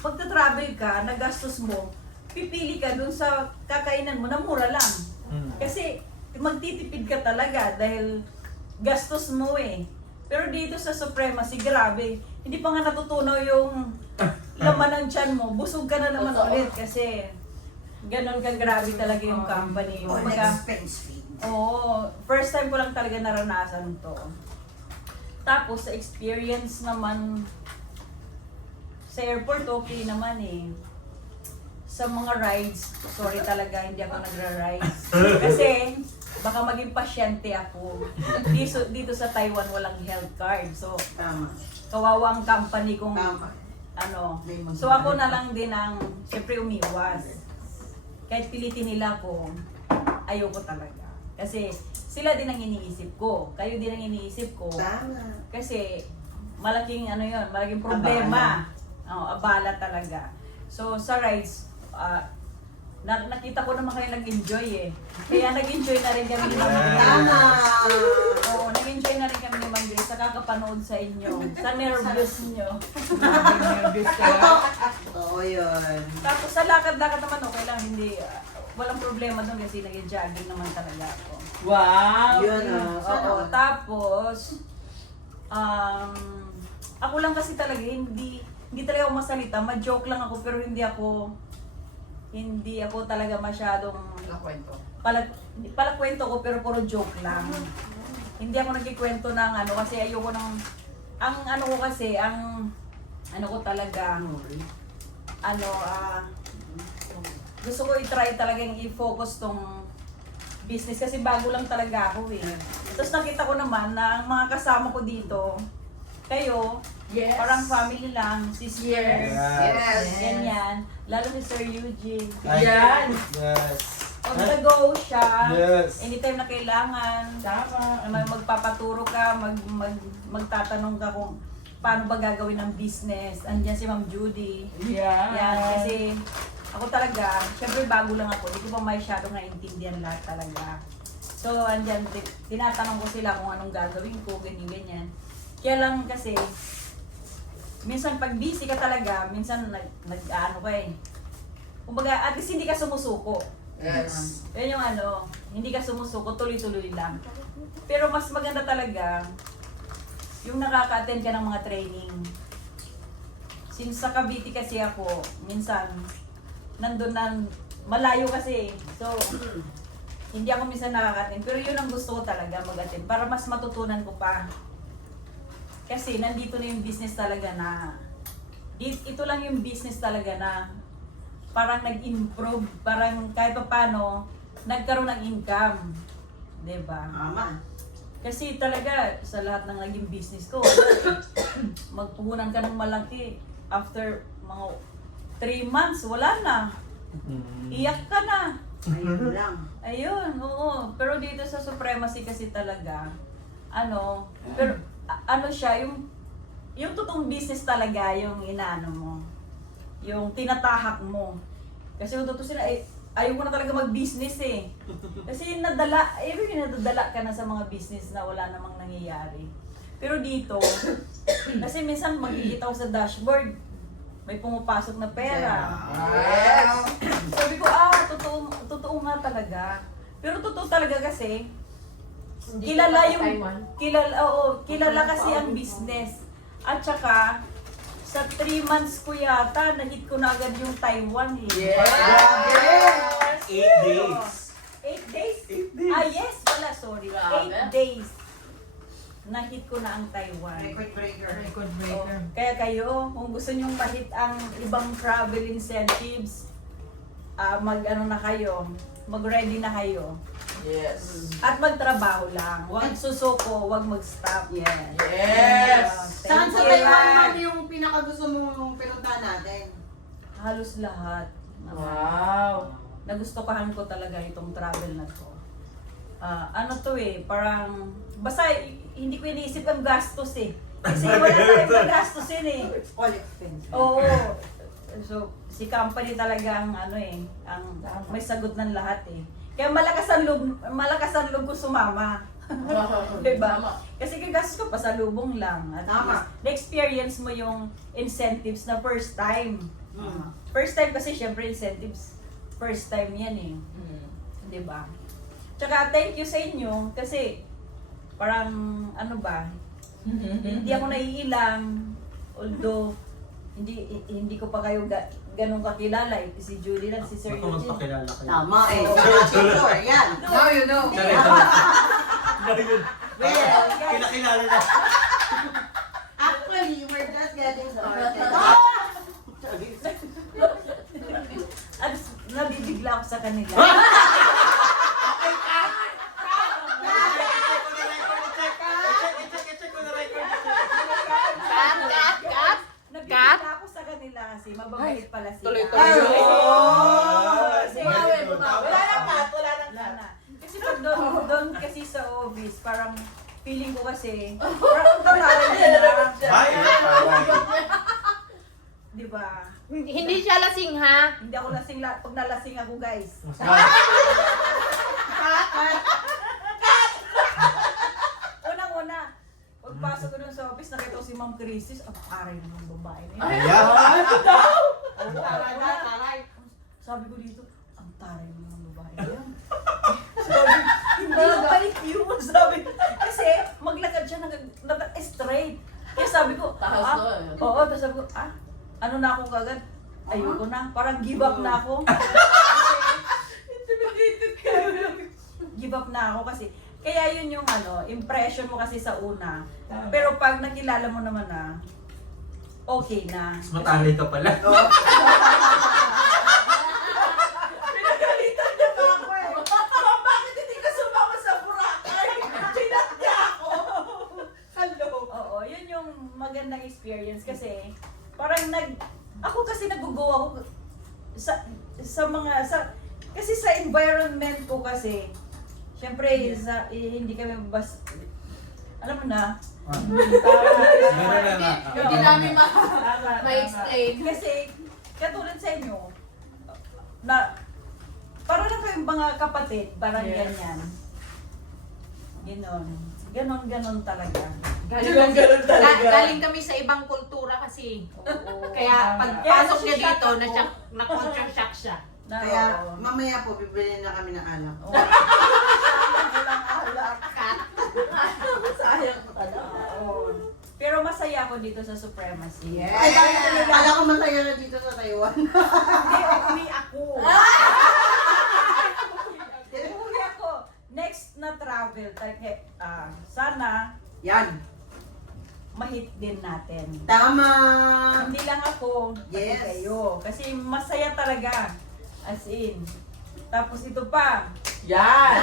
pagta-travel ka, nagastos mo, pipili ka dun sa kakainan mo na mura lang. Kasi, magtitipid ka talaga dahil gastos mo eh. Pero dito sa Supremacy, grabe, hindi pa nga natutunaw yung laman ng tiyan mo, busog ka na naman ulit kasi ganon ka grabe talaga yung company. All Kumbaga, expense paid. oo, first time ko lang talaga naranasan to. Tapos sa experience naman sa airport, okay naman eh. Sa mga rides, sorry talaga, hindi ako nagra-rides. Kasi baka maging pasyente ako. Dito sa Taiwan walang health card. So, Tama. kawawang company kung Tama. ano. Lemon. So ako na lang din ang siyempre umiwas. Kahit pilitin nila ko, ayoko talaga. Kasi sila din ang iniisip ko. Kayo din ang iniisip ko. Tama. Kasi malaking ano yun, malaking problema. Abala talaga. So sa rides, nakita ko naman kayo nag-enjoy eh. Kaya nag-enjoy na rin kami ni Ma'am Grace. Tama. Oo, nag-enjoy na rin kami ni Ma'am Grace sa kakapanood sa inyo. Sa nervous nyo. Nervous ka. Oo, yun. Tapos sa lakad-lakad naman okay lang, hindi, walang problema doon kasi nag-jogging naman talaga ako. Wow! Yun, Oo, tapos, ako lang kasi talaga, hindi talaga ako masalita, ma-joke lang ako pero hindi ako talaga masyadong Nakwento. palakwento ko pero puro joke lang. Hindi ako nagkikwento ng ano kasi ayoko ng gusto ko i-try talagang i-focus tong business kasi bago lang talaga ako eh. Tapos nakita ko naman na ang mga kasama ko dito, kayo, Yes. parang family lang, sisters, Yes. ganyan. Lalo si Sir Eugene. Yan. Yes. On the go siya. Yes. Anytime na kailangan. Tama. Magpapaturo ka, magtatanong ka kung paano ba gagawin ng business. Andiyan si Ma'am Judy. Yan. Yan, kasi ako talaga, syempre bago lang ako, hindi ko pa masyadong naintindihan lahat talaga. So, andyan, tinatanong ko sila kung anong gagawin ko, ganyan-ganyan. Kaya lang kasi, minsan pag busy ka talaga, minsan nag-ano ka eh. Kumbaga, at least hindi ka sumusuko. Yes. Yan yung hindi ka sumusuko, tuloy-tuloy lang. Pero mas maganda talaga, yung nakaka-attend ka ng mga training. Since sa Cavite kasi ako, minsan, nandun na, malayo kasi. So, hindi ako minsan nakaka-attend. Pero yun ang gusto ko talaga mag-attend, para mas matutunan ko pa. Kasi nandito na yung business talaga na, ito lang yung business talaga na parang nag-improve, parang kahit pa paano, nagkaroon ng income. Diba? Tama. Kasi talaga, sa lahat ng naging business ko, magpuhunan ka ng malaki, after mga 3 months, wala na. Iyak ka na. Ayun lang. Ayun, oo. Pero dito sa Supremacy kasi talaga, pero siya, yung totoong business talaga, yung inaano mo, yung tinatahak mo. Kasi kung totoo sila, ayaw ko na talaga mag-business eh. Kasi nadadala ka na sa mga business na wala namang nangyayari. Pero dito, kasi minsan magkikita ko sa dashboard, may pumapasok na pera. Yes! Sabi ko, totoo nga talaga. Pero totoo talaga kasi, kilala kasi ang business. At saka, sa 3 months ko yata, na-hit ko na agad yung Taiwan eh. Yes! 8 days. 8 days? 8 days. Yes, wala, sorry. Grabe. 8 days. Na-hit ko na ang Taiwan. Record breaker. Oh, kaya kayo, kung gusto nyong ma-hit ang ibang travel incentives, mag-ano na kayo, mag-ready na kayo. Yes! At magtrabaho lang. Huwag susuko, huwag mag-stop. Yes. Yes! Saan sa Thank you. Taiwan ma'am yung pinakagusto mong pinuntahan natin? Halos lahat. Wow! Nagustuhan ko talaga itong travel na to. Ano to eh, parang, basta hindi ko iniisip ang gastos eh. Kasi wala tayong magastusin eh. All expenses. Oo. So, si company talaga ang ano eh, ang may sagot ng lahat eh. Kaya malakas ang loob ko sumama. Diba? Kasi kagastos ko pa sa lubong lang. At Tama. least, na-experience mo yung incentives na first time. Mm. First time kasi syempre incentives, first time yan eh. Diba? Tsaka thank you sa inyo kasi parang ano ba, hindi ako naiilang, although hindi ko pa kayo ganun kakilala eh. Si Julie lang, si Sir Baka Eugene. magpakilala kayo. Tama eh. Sure, yan. Now you know! Well, Kinakilala na. actually, we're just getting started. At nabibigla ako sa kanila. I-check ko na record. Nabibigla ako sa kanila kasi mababait pala sila. Tuloy-tuloy. Kasi Very good. Wala nang cut, wala nang wala cut. na. Kasi pag doon kasi sa office, parang feeling ko kasi, parang talaran nila. Bye. Di ba? Hindi siya lasing ha. Hindi ako lasing, pag nalasing ako guys. Unang-una, pagpasok ko dun sa office, nakita ko si Ma'am Crisis, aray naman babae na yun. Ayan. Taray. Sabi ko dito, ang taray mo ng babae na yan. Sabi, hindi bait yun. Sabi, kasi maglakad siya straight. Kaya sabi ko, Tahas doon. oo, tapos sabi ko, ano na akong kagad? Ayoko na, parang give up na ako. Intimidated ka. Give up na ako kasi, kaya yun yung impression mo kasi sa una. Pero pag nakilala mo naman na, okay na. Mas matalay ka pala. Pinagalitan niya pa ako eh. Ma'am, bakit hindi ka sumama sa Boracay? Chinat niya ako. Hello. Oo, yun yung magandang experience kasi parang ako kasi nag-go ako kasi sa environment ko kasi syempre hindi kami alam mo na. Meron na. Hindi namin Tama, ma-explain. tama. Kasi katulad sa inyo na parang lang kayong mga kapatid, parang Yes. ganyan. Ganon talaga. Ganun talaga. Galing kami sa ibang kultura kasi. Oo, Kaya tama. pagpasok niya Kaya dito, nasi-shock ako. na-culture shock siya. Kaya Oo. mamaya po, bibili na kami ng alak. Oo. Walang alak. Sayang ka na. Oo. Pero masaya ako dito sa Supremacy. Yes. Ay, kala ko masaya na dito sa Taiwan. Hindi, umuwi ako. Umuwi ako. Next na travel, sana Yan. ma-hit din natin. Tama. Hindi lang ako, pati Yes. kayo. Kasi masaya talaga. As in. Tapos ito pa, Yan.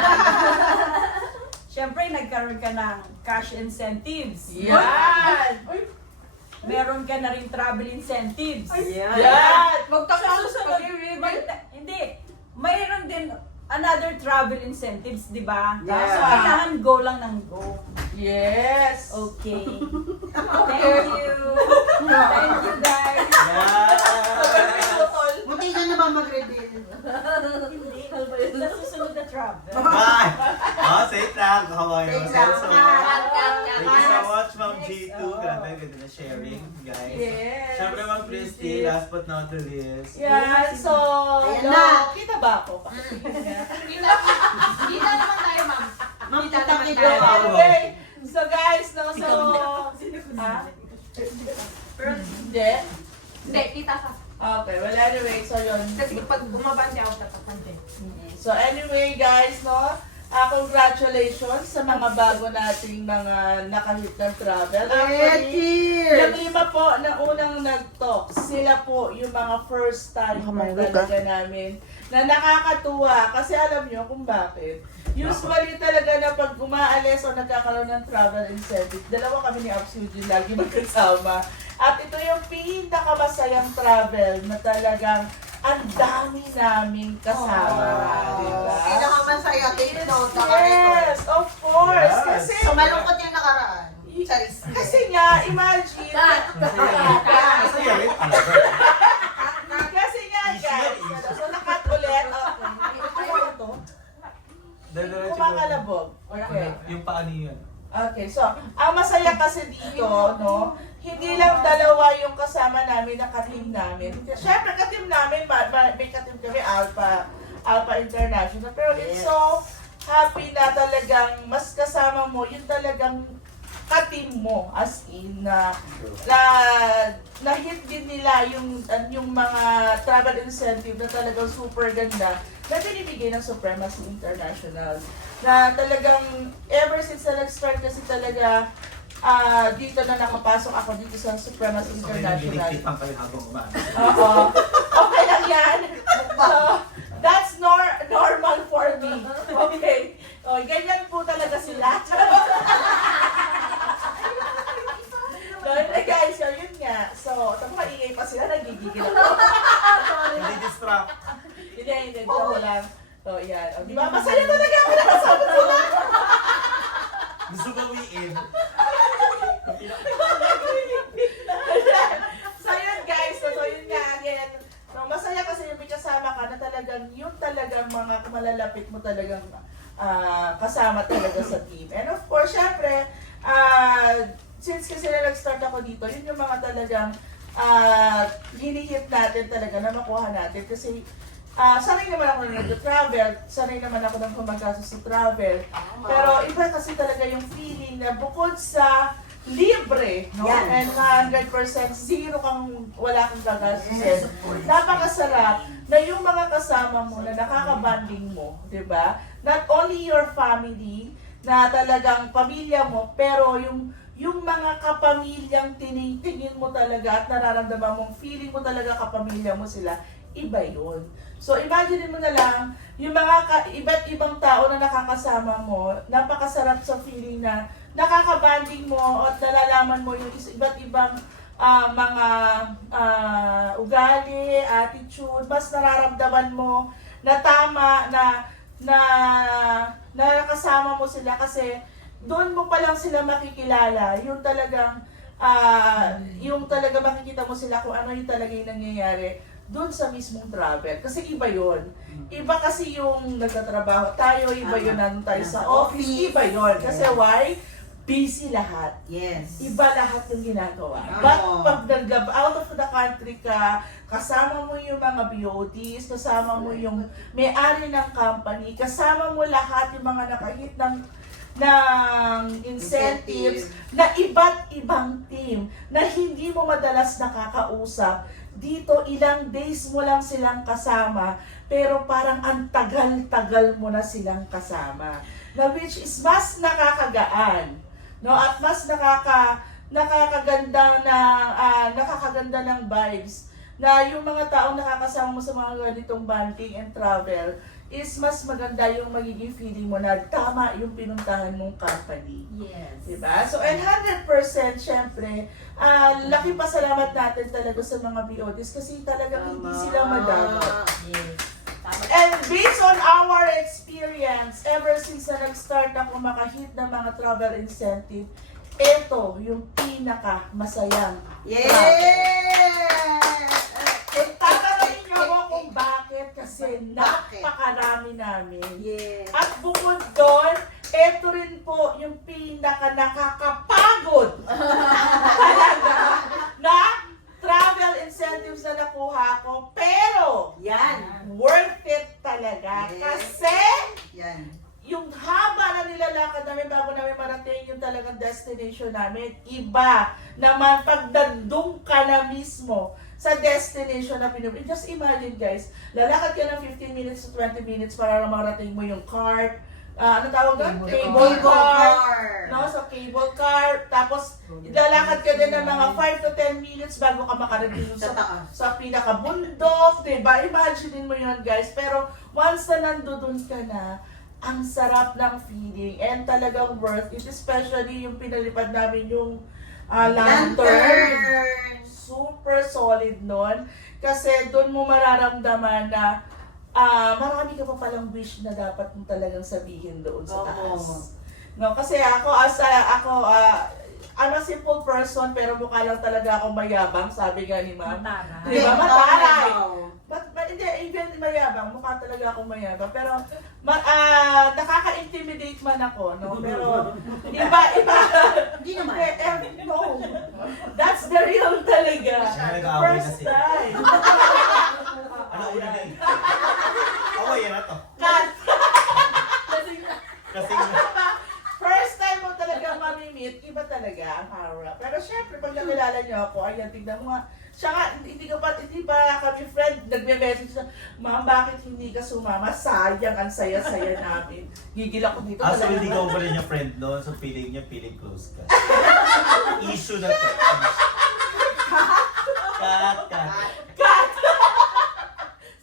syempre nagkaroon ka ng cash incentives. Yan. Meron ka na rin travel incentives. Yan. Yan. Susunod, hindi. Mayroon din another travel incentives, di ba? Yeah. So, kailangan go lang ng go. Yes. Okay. Thank you. Thank you, guys. Munti ka na ba mag-reveal? Hindi. Sa susunod na travel. Bye. Safe lang. Hawaii. Safe lang. Thank you so much, Ma'am G2, grabe, ganda na sharing, guys. Yes. Siyempre, Ma'am Christy, last but not the least. Yeah, so, Ayan na. kita ba ako? Kita naman tayo, ma'am. Kita naman Kita. tayo. Anyway, so guys, no, so, ha? Hindi? Hindi, kita ka. Okay, well anyway, so yun. Kasi pag bumabante ako, tatapante. So anyway guys, no, congratulations sa mga bago nating mga nakahit ng travel. Actually, yung lima po na unang nag-talk, sila po yung mga first time talaga namin na nakakatuwa. Kasi alam nyo kung bakit. Usually talaga na pag umaalis o nagkakaroon ng travel incentive, dalawa kami ni Ops Eugene lagi magkasama. At ito yung pinakamasayang travel na talagang ang dami naming kasama. Diba? Pinakamasaya, take note. Yes, of course. Yes. Kasi, So, malungkot yung nakaraan. Charis. kasi nga, imagine. Masaya rin talaga. Kasi nga, guys. So, nakat ulit. Okay. Ano ito? Diretso Kumakalabog. Okay. Yung paano yun? Okay, so, ang masaya kasi dito, no, hindi lang dalawa yung kasama namin na ka-team namin. Siyempre, ka-team namin, may ka-team kami, Alpha International. Pero it's so happy na talagang mas kasama mo, yung talagang ka-team mo, as in, na hit din nila yung mga travel incentive na talagang super ganda na binibigay ng Supremacy International. Na talagang, ever since na nag-start kasi talaga, dito na nakapasok ako dito sa Supremacy International. Niliktipan kayo habang umaano. Oo. Okay lang yan. So, that's normal for me. Okay. O, ganyan po talaga sila. So, guys, so yun nga. So, tapos maingay pa sila, nagigigil ako. Hindi distract. Hindi, joke lang. So, yan. O, di ba? Masaya talaga ako nakasama sila. Gusto bawiin. So yun guys, so yun nga again. So masaya kasi yung may kasama ka na talagang yung talagang mga malalapit mo talagang kasama talaga sa team. And of course, syempre, since kasi na nag-start ako dito, yun yung mga talagang hinihit natin talaga na makuha natin. Kasi sanay naman ako na nag-travel, sanay naman ako ng gumagastos sa travel. Pero iba kasi talaga yung feeling na bukod sa libre, no? Yan. And 100% zero wala kang gagastusin. Napakasarap na yung mga kasama mo na nakakabanding mo, di ba? Not only your family, na talagang pamilya mo, pero yung mga kapamilyang tinitingin mo talaga at nararamdaman mong feeling mo talaga kapamilya mo sila, iba yun. So imagine mo na lang, yung mga iba't ibang tao na nakakasama mo, napakasarap sa feeling na nakakabanding mo at nalalaman mo yung iba't ibang mga ugali, attitude, mas nararamdaman mo na tama na nakakasama mo sila kasi doon mo pa lang sila makikilala, yung talagang makikita mo sila kung ano yung talaga yung nangyayari doon sa mismong travel. Kasi iba yon. Iba kasi yung nagtatrabaho tayo, iba yun nandun tayo sa office, iba yon. Kasi why? Busy lahat. Yes. Iba lahat ng ginagawa. Oo. But pag out of the country ka, kasama mo yung mga BODs, kasama mo yung may-ari ng company, kasama mo lahat yung mga nakahit ng incentives na iba't ibang team na hindi mo madalas nakakausap. Dito, ilang days mo lang silang kasama, pero parang ang tagal-tagal mo na silang kasama. Na which is mas nakakagaan, no? At mas nakakaganda ng vibes na yung mga taong nakakasama mo sa mga ganitong banking and travel is mas maganda yung magiging feeling mo na tama yung pinuntahan mong company. Yes. Diba? So, and 100% syempre, laki pasalamat natin talaga sa mga BODs kasi talagang hindi sila madamot. Yes. Tama. And based on our experience, ever since na nag-start ako makahit ng mga travel incentive, ito yung pinaka masayang. Kung tatanungin niyo ako kung bakit, kasi napakarami namin. Yes. At bukod doon, ito rin po yung pinaka nakakapagod pagod talaga na travel incentives na nakuha ko, pero Yan. worth it talaga. Yes. Kasi Yan. yung haba na nilalakad namin bago namin marating yung talagang destination namin, iba naman pagdandong ka na mismo sa destination na pinupunta. Just imagine guys, lalakad ka ng 15 minutes to 20 minutes para lang marating mo yung cart, ano tawag doon? Cable car. No, sa cable car. Tapos, ilalakad ka din ng mga 5 to 10 minutes bago ka makarating Sa taas. sa pinakabundok, diba? Imaginein mo yun, guys. Pero, once na nandoon ka na, ang sarap ng feeling and talagang worth it. Especially yung pinalipad namin yung lantern. Super solid nun. Kasi doon mo mararamdaman na marami ka pa palang wish na dapat mo talagang sabihin doon sa taas. Oo. No, kasi I'm a simple person pero mukha lang talaga akong mayabang, sabi nga ni ma'am. Matara. Di ba? Mataray. No. But hindi, even mayabang, mukha talaga akong mayabang. Pero nakaka-intimidate man ako, no? Pero iba. Hindi naman. No. That's the real talaga. Nag-aaway na First sila. time. Ano una na yun? Away yan na to. Cut. Kasi First time mo talaga mamimit, iba talaga ang aura. Pero syempre, pag nakilala niyo ako, ayan, tignan mo nga. Siya nga, hindi pa kami friend, nagme-message na, ma'am, bakit hindi ka sumama? Sayang, ang saya-saya namin. Gigil ako dito. so talaga. hindi ka pa rin yung friend doon. So feeling niya, feeling close ka. Issue na to. Cut. Cut!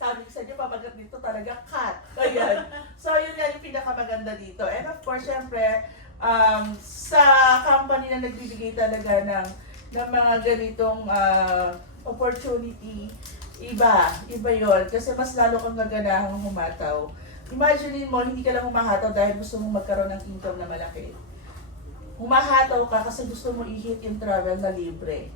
Sabi ko sa inyo, pabagat dito talaga cut. Ayan. So, yun nga yung pinakamaganda dito. And of course, syempre, sa company na nagbibigay talaga ng mga ganitong opportunity, iba yon. Kasi mas lalo kang gaganahang humataw. Imagine mo, hindi ka lang humahataw dahil gusto mong magkaroon ng income na malaki. Humahataw ka kasi gusto mo i-hit yung travel na libre.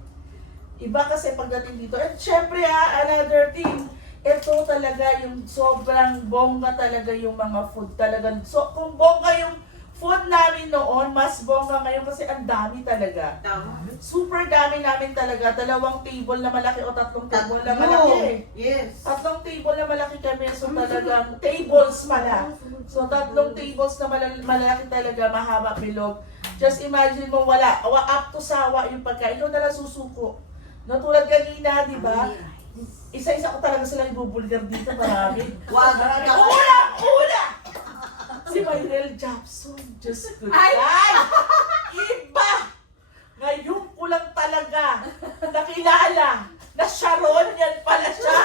Iba kasi pagdating dito. And syempre another thing, ito talaga yung sobrang bongga talaga yung mga food talaga. So kung bongga yung food namin noon, mas bongga ngayon kasi ang dami talaga. Tama. Super dami namin talaga. 2 table na malaki o 3 table na malaki. Yes. 3 table na malaki kami, so talagang tables pala. So 3 tables na malaki talaga, mahaba bilog. Just imagine mo wala, up to sawa yung pagkain. Ikaw na lang susuko. No, tulad kanina, di ba? Isa-isa ko talaga silang ibubulgar dito, marami. Wag. Marami. Una! Si Myrel Japson, just good. Ay! Iba! Ngayon ko lang talaga nakilala na Sharon yan pala siya.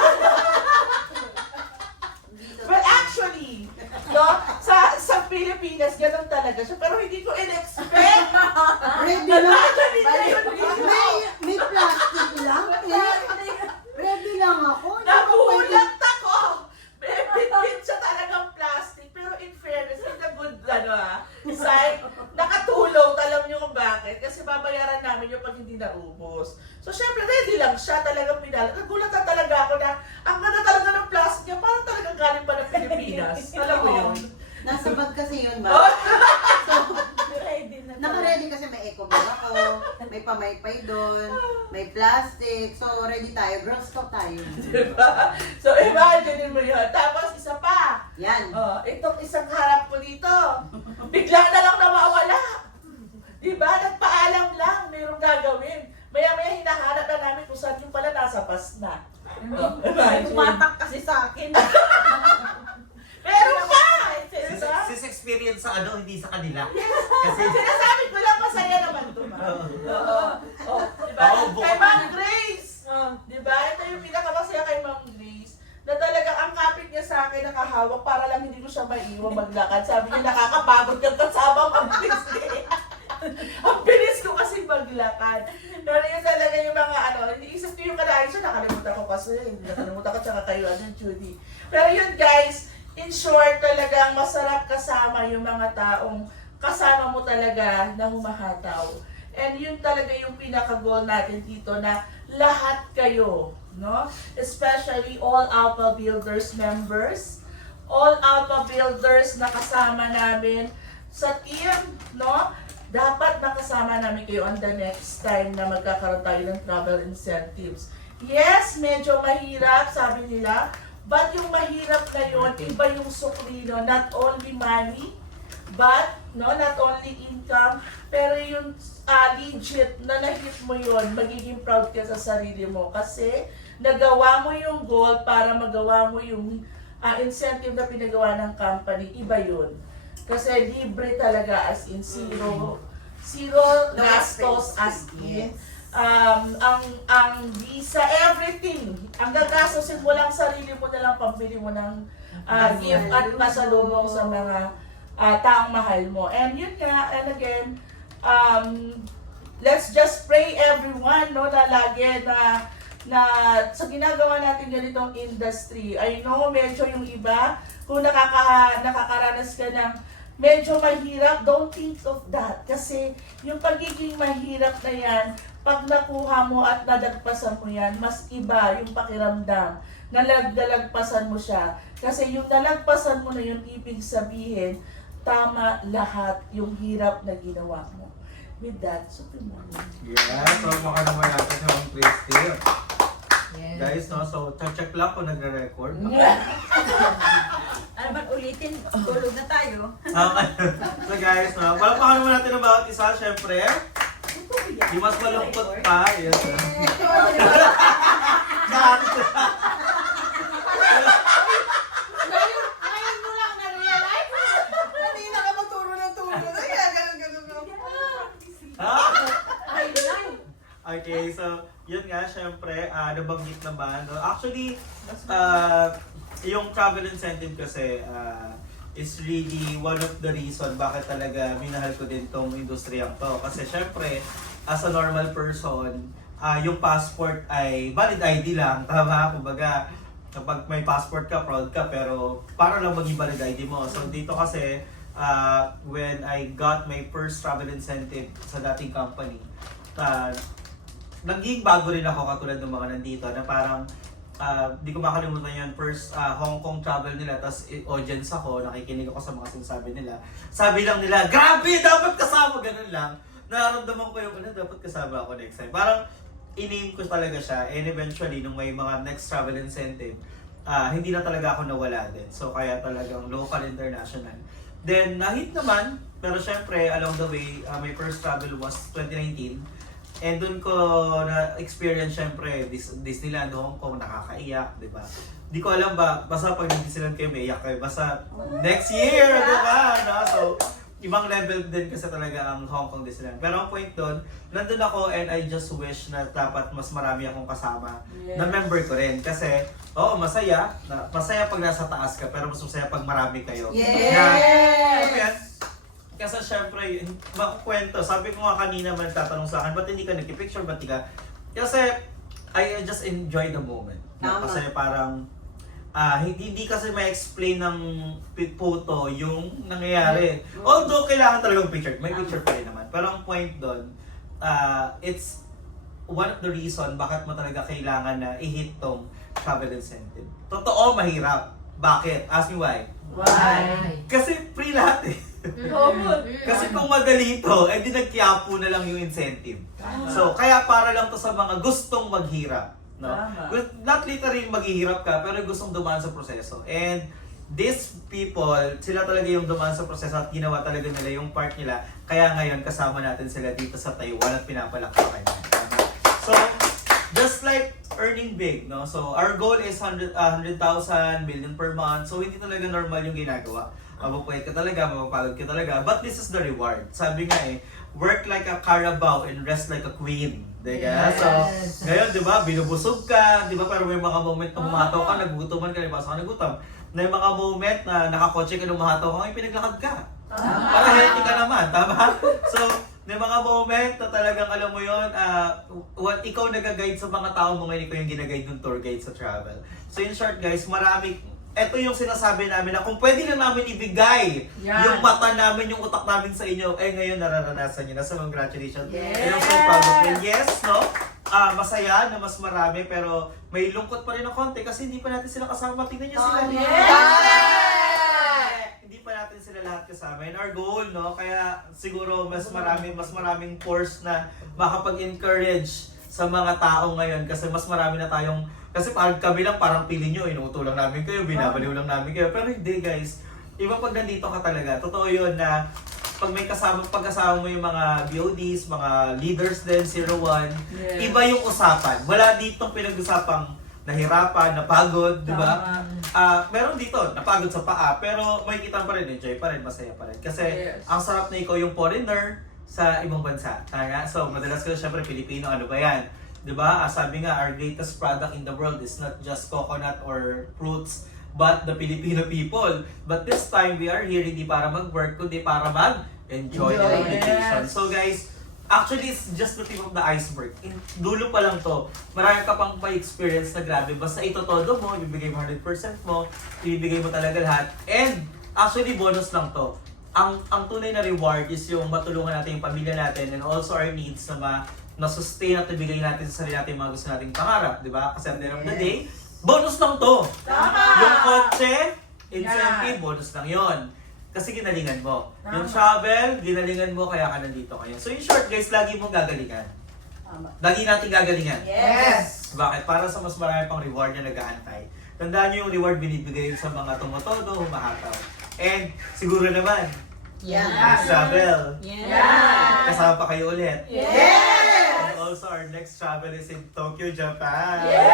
Well, actually, no, sa Pilipinas, ganun talaga siya. Pero hindi ko in-expect. Ready lang. May May plastic lang. Ready lang ako. nagulat ako. May bit siya talagang plastic. Pero in fairness, in a good side, nakatulong. Alam niyo kung bakit. Kasi babayaran namin yung pag hindi naubos. So, syempre, ready lang siya. Talagang pinala. Nagulat na talaga ako na ang ganda talaga ng plastic niya. Parang talagang galing pa ng Pilipinas. Alam mo yun? Nasa bag kasi yun ba? Oh. Ready na. Naka-ready kasi may eco bag ako, may pamaypay doon, may plastic, so ready tayo. Girl Scout tayo. Diba? So, imagine mo yun. Tapos, isa pa. Yan. Oh, itong isang harap ko dito. Bigla na lang nawawala. Diba? Nagpaalam lang. Mayroong gagawin. Maya-maya hinahanap na namin kung saan yung pala nasa bus na. Oh, imagine. Tumatak kasi sa akin. Meron pa! Diba? Sis experience sa hindi sa kanila. Kasi sinasabi ko lang masaya naman ito, ma'am. Oo. Oh, diba? Oo, Kay Ma'am Grace. Diba? Ito yung pinakamasaya kay Ma'am Grace. Na talagang ang kapit niya sa akin nakahawak para lang hindi ko siya maiwan maglakad. Sabi niya nakakapagod yung kasama Ma'am Grace. Ang bilis ko kasi maglakad. Pero yun talaga yung mga iniisip ko yung kalahin siya, nakalimutan ko kasi. Nakalimutan ko tsaka kayo, Judy. Pero yun guys, in short talagang masarap kasama yung mga taong kasama mo talaga na humahataw. And yun talaga yung pinaka-goal natin dito na lahat kayo, no? Especially all Alpha Builders members, all Alpha Builders na kasama namin sa team, no? Dapat makasama makakasama namin kayo on the next time na magkakaroon tayo ng travel incentives. Yes, medyo mahirap, sabi nila, but yung mahirap na yun, iba yung sukli, no? Not only money, but not only income, pero yung legit na na-hit mo yun, magiging proud ka sa sarili mo kasi nagawa mo yung goal para magawa mo yung incentive na pinagawa ng company, iba yun. Kasi libre talaga, as in zero gastos, as in. Ang visa, everything. Ang gagastosin mo lang sarili mo na lang pambili mo ng gift at pasalubong sa mga taong mahal mo. And yun nga, and again, let's just pray everyone, no, na lagi na sa ginagawa natin ganitong industry. I know medyo yung iba, kung nakakaranas ka ng medyo mahirap, don't think of that. Kasi yung pagiging mahirap na yan, pag nakuha mo at nadagpasan mo yan, mas iba yung pakiramdam. Nalagpasan mo siya. Kasi yung nalagpasan mo na yun, ibig sabihin, tama lahat yung hirap na ginawa mo. With that, super morning. Yeah, so maka naman natin sa mga Christy. Yes. Guys, no, so check lang kung nagre-record. Ano man ulitin, tulog na tayo. So guys, no, palakpakan naman natin ang bawat isa, syempre. Di mas malungkot pa. Yes. Ngayon mo lang na-realize? Hindi na ka magturo ng turo. Kaya ganun. Okay, so yun nga, syempre, nabanggit naman. No? Actually, yung travel incentive kasi is really one of the reason bakit talaga minahal ko din tong industriyang to. Kasi syempre, as a normal person, yung passport ay valid ID lang, tama? Kumbaga, kapag may passport ka, proud ka, pero para lang maging valid ID mo. So dito kasi, when I got my first travel incentive sa dating company, naging bago rin ako katulad ng mga nandito na parang di ko makalimutan yun, first Hong Kong travel nila, tapos audience ako, nakikinig ako sa mga sinasabi nila. Sabi lang nila, grabe, dapat kasama, ganun lang. Nararamdaman ko yung, dapat kasama ako next time. Parang in-aim ko talaga siya, and eventually, nung may mga next travel incentive, hindi na talaga ako nawala din. So kaya talagang local, international. Then, na-hit naman, pero syempre, along the way, my first travel was 2019. And doon ko na-experience syempre Disneyland, Hong Kong, nakakaiyak, di ba? Di ko alam ba, basta pag Disneyland kayo, may iyak kayo. Basta next year, di ba? No? So, ibang level din kasi talaga ang Hong Kong Disneyland. Pero ang point doon, nandun ako and I just wish na dapat mas marami akong kasama na member ko rin. Kasi, masaya. Masaya pag nasa taas ka, pero mas masaya pag marami kayo. Yes! Kasi syempre, makukwento. Sabi ko nga kanina, man tatanong sa akin, ba't hindi ka nagpipicture, ba't hindi ka... Kasi, I just enjoy the moment. Tama. Kasi parang, hindi kasi ma-explain ng photo yung nangyayari. Although, kailangan talagang picture. May picture pa rin naman. Pero ang point doon, it's one of the reason bakit mo talaga kailangan na i-hit tong travel incentive. Totoo, mahirap. Bakit? Ask me why. Why? Kasi free lahat eh. Kasi kung madali ito, di nagkiyapo na lang yung incentive. So, kaya para lang to sa mga gustong maghirap. No? Tama. Not literally maghihirap ka, pero gustong dumaan sa proseso. And these people, sila talaga yung dumaan sa proseso at ginawa talaga nila yung part nila. Kaya ngayon, kasama natin sila dito sa Taiwan at pinapalakpakan. So, just like earning big, no? So, our goal is 100,000 million per month. So, hindi talaga normal yung ginagawa. Mapupuwet ka talaga, mapapagod ka talaga. But this is the reward. Sabi nga work like a Carabao and rest like a queen. Diba? Yes. So, ngayon, di ba, binubusog ka, di ba, pero may mga moment na humataw ka, nagugutoman ka, di ba, so nagutom. May mga moment na nakakotse ka, humataw ka, may pinaglakad ka. Para healthy ka naman, tama? So, may mga moment na talagang alam mo yun, ikaw nag-guide sa mga tao mo ngayon, ikaw yung ginaguide ng tour guide sa travel. So in short guys, ito yung sinasabi namin na kung pwede lang namin ibigay yung mata namin, yung utak namin sa inyo, ngayon nararanasan nyo na. So congratulations. Yes! And I'm so proud of you. Yes, no? Masaya na mas marami, pero may lungkot pa rin ng konti kasi hindi pa natin sila kasama. Tingnan nyo sila. Yes! Hindi pa natin sila lahat kasama in our goal, no? Kaya siguro mas maraming force na makapag-encourage sa mga tao ngayon kasi mas marami na tayong kasi parang kami lang parang pili nyo, inuuto lang namin kayo, binabaliw lang namin kayo. Pero hindi guys, iba pag nandito ka talaga. Totoo yun na pag pagkasama mo yung mga BODs, mga leaders din, 01, Yes. iba yung usapan. Wala ditong pinag-usapang nahirapan, napagod, di ba? Meron dito, napagod sa paa, pero makikita pa rin, enjoy pa rin, masaya pa rin. Kasi Yes. ang sarap na ikaw yung foreigner sa ibang bansa. Tama? So, madalas ko syempre Pilipino, ano ba yan? Di ba? Sabi nga, our greatest product in the world is not just coconut or fruits, but the Filipino people. But this time, we are here hindi para mag-work, kundi para mag-enjoy Enjoy, the vacation. yes. So guys, actually, it's just the tip of the iceberg. Dulo pa lang to. Marami ka pang pa-experience na grabe. Basta ito todo mo, ibibigay mo 100% mo, ibibigay mo talaga lahat. And actually, bonus lang to. Ang tunay na reward is yung matulungan natin yung pamilya natin and also our needs na na-sustain at ibigay natin sa sarili natin yung mga gusto nating pangarap, di ba? Kasi at the end of the day, bonus lang to. Tama! Yung kotse, incentive, bonus lang yon. Kasi ginalingan mo. Yung travel, ginalingan mo, kaya ka nandito ngayon. So in short guys, lagi mong gagalingan. Lagi natin gagalingan. Yes! Bakit? Para sa mas marami pang reward na nag-aantay. Tandaan nyo yung reward binibigay sa mga tumotodo, humahataw. And siguro naman, Yeah. travel. Yeah. Kasama pa kayo ulit. Yes! And also our next travel is in Tokyo, Japan. Yes!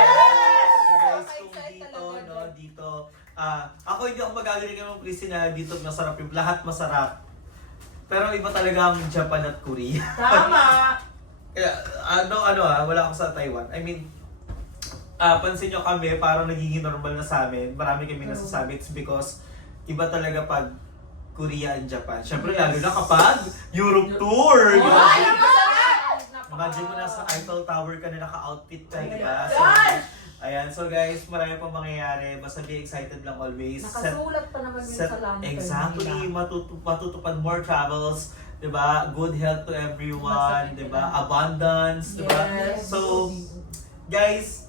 So guys, kung Excited dito, talaga no, dito, ako hindi ako magagaling ng Christy na dito masarap yung lahat masarap. Pero iba talaga ang Japan at Korea. Tama! Kaya, wala ako sa Taiwan. I mean, pansin nyo kami, parang nagiging normal na sa amin. Marami kami nasasabi. It's because iba talaga pag Korea and Japan. Siyempre, Yes. lalo na kapag Europe tour. Oh, Grabe. ay, masarap! Imagine mo nasa Eiffel Tower ka na naka-outfit ka, Oh di my ba? So, gosh! ayan. So guys, marami pang mangyayari. Basta be excited lang always. Nakasulat pa naman yun sa lantern. Exactly. Matutupad more travels. Diba? Good health to everyone. Diba? Abundance. Diba? Yes. So, guys,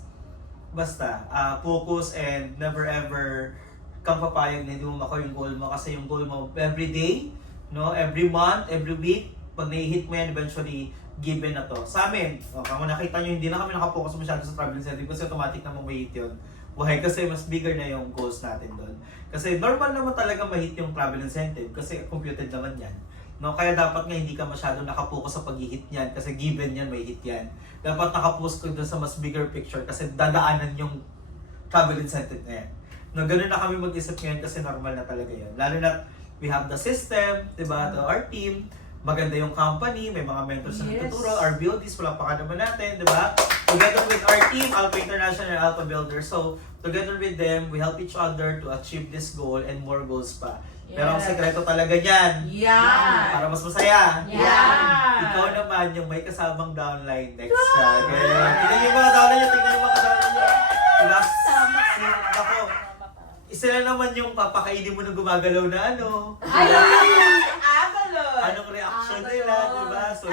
basta, focus and never ever kang papayag na hindi mo makuha yung goal mo kasi yung goal mo every day, no, every month, every week, pag nai-hit mo yan, eventually, given na to. Sa amin, kung nakita nyo, hindi na kami nakapokus masyado sa travel incentive kasi automatic na ma-hit yun. Why? Kasi mas bigger na yung goals natin doon. Kasi normal naman talaga ma-hit yung travel incentive kasi computed naman yan. No, kaya dapat nga hindi ka masyado nakapokus sa pag-hit niyan kasi given yan, may hit yan. Dapat nakapokus ka doon sa mas bigger picture kasi dadaanan yung travel incentive na yan. No, ganun na kami mag-isip ngayon kasi normal na talaga yan. Lalo na we have the system, diba, to our team, maganda yung company, may mga mentors na Yes. nagtuturo, our buildings, wala pa ka naman natin, diba? Together with our team, Alpha International and Alpha Builders. So, together with them, we help each other to achieve this goal and more goals pa. Pero ang Yes. sekreto talaga niyan, Yan! para mas masaya. Yan! Ikaw naman yung may kasamang downline next siya. Tingnan yung mga downline niyo, tingnan yung mga downline niyo. Last scene, ako, isa na naman yung papakainin mo nung gumagalaw na ano. Abalot! Anong reaction nila, di ba? So,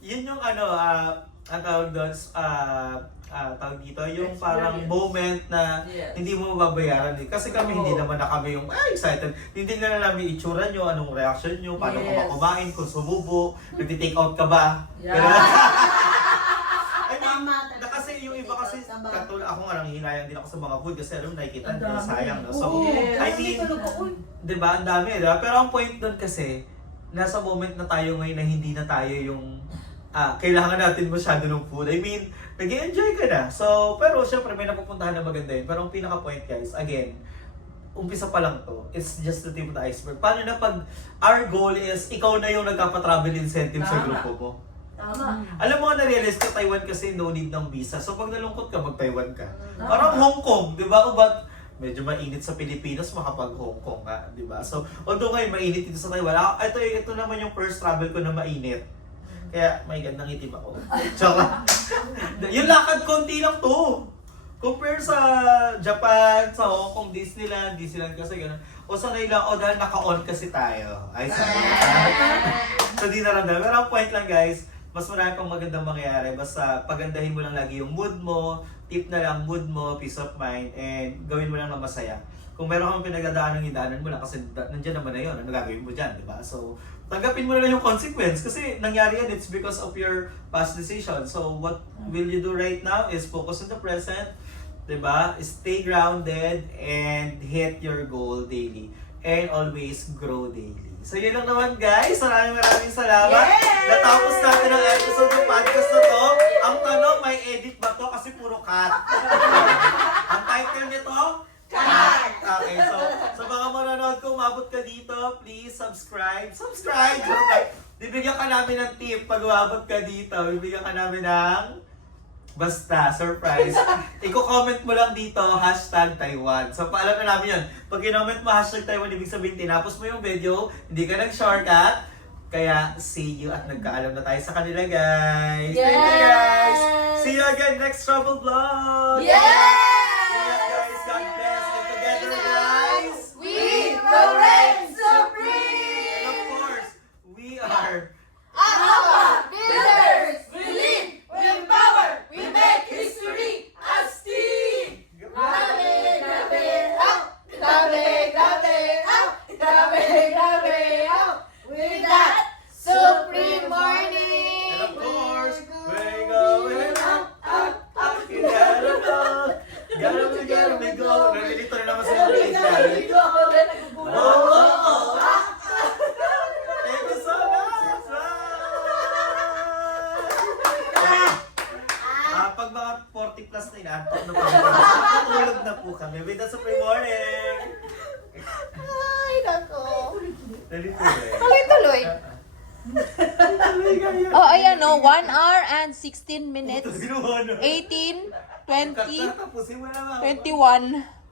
yun yung ano, ang tawag doon, tawag dito, yung parang Experience. moment na Yes. hindi mo mababayaran eh. Kasi kami hindi Oo. naman na kami yung excited. Hindi na namin itsura nyo, anong reaction nyo, paano ka ba Yes. kumain, kung sumubo, nagti-take out ka ba. Yeah. Ganun. I mean, Tama, na kasi yung iba kasi, Tama. katulad ako nga nanghihinayang din ako sa mga food kasi alam, nakikita Ang nyo, dami. sayang. No? So, Oo, I mean, di ba, ang dami, di ba? Pero ang point doon kasi, nasa moment na tayo ngayon na hindi na tayo yung kailangan natin masyado ng food. I mean, nag-enjoy ka na. So, pero syempre may napupuntahan na maganda yun. Pero ang pinaka-point guys, again, umpisa pa lang to. It's just the tip of the iceberg. Paano na pag our goal is ikaw na yung nagkapa-travel incentive sa Tama. grupo mo? Tama. Alam mo nga na-realize ko, Taiwan kasi no need ng visa. So pag nalungkot ka, mag-Taiwan ka. Parang Hong Kong, di ba? O ba't medyo mainit sa Pilipinas, makapag-Hong Kong ka, di ba? So, although ngayon mainit dito sa Taiwan, ito naman yung first travel ko na mainit. Kaya may gandang itim ako. Tsaka, yung lakad konti lang to. Compare sa Japan, sa Hong Kong, Disneyland kasi gano'n. O sanay lang, dahil naka-on kasi tayo. Ay, sanay. So, di naramdaman. Pero ang point lang guys, mas marami pang magandang mangyayari. Basta pagandahin mo lang lagi yung mood mo, tip na lang mood mo, peace of mind, and gawin mo lang na masaya. Kung meron kang pinagdadaanan, idaanan mo lang kasi nandiyan naman na yun. Ano gagawin mo dyan, di ba? So, tanggapin mo na lang yung consequence kasi nangyari yan, it's because of your past decision. So, what will you do right now is focus on the present, di ba? Stay grounded and hit your goal daily. And always grow daily. So, yun lang naman guys. Maraming salamat. Yes! Natapos natin ang episode ng podcast na to. Ang tanong, may edit ba to? Kasi puro cut. Ang title nito, Cut! Okay, so sa mga manonood, kung umabot ka dito, please subscribe. Subscribe! Bibigyan ka namin ng tip pag umabot ka dito. Bibigyan ka namin ng basta, surprise. Iko-comment mo lang dito, #Taiwan. So, paalam na namin yun. Pag kinoment mo #Taiwan, ibig sabihin, tinapos mo yung video, hindi ka nag-shortcut. Kaya, see you at nagkaalam na tayo sa kanila, guys. Thank you, guys. See you again next travel vlog. Yes! See you guys. God bless. And together, guys, We will reign and supreme! of course, we are Alpha Builders! We lead, we empower, we make history as team! Grabe, grabe, up! Grabe, grabe, up! Grabe, grabe, up! With that, supreme morning! and of course, we're going up, up, up. You gotta go. Gotta we go. Nalilito na naman sa mga place, guys. Oh. Thank you so much. Bye. Pag mga 40 plus na inaantok na po. Natulog na po kami. With the Supreme Morning. Ay, nako. Nalito eh. Tuloy-tuloy. Oh, ayan o. 1 hour and 16 minutes. 18, 20, Tapusin mo naman. 21.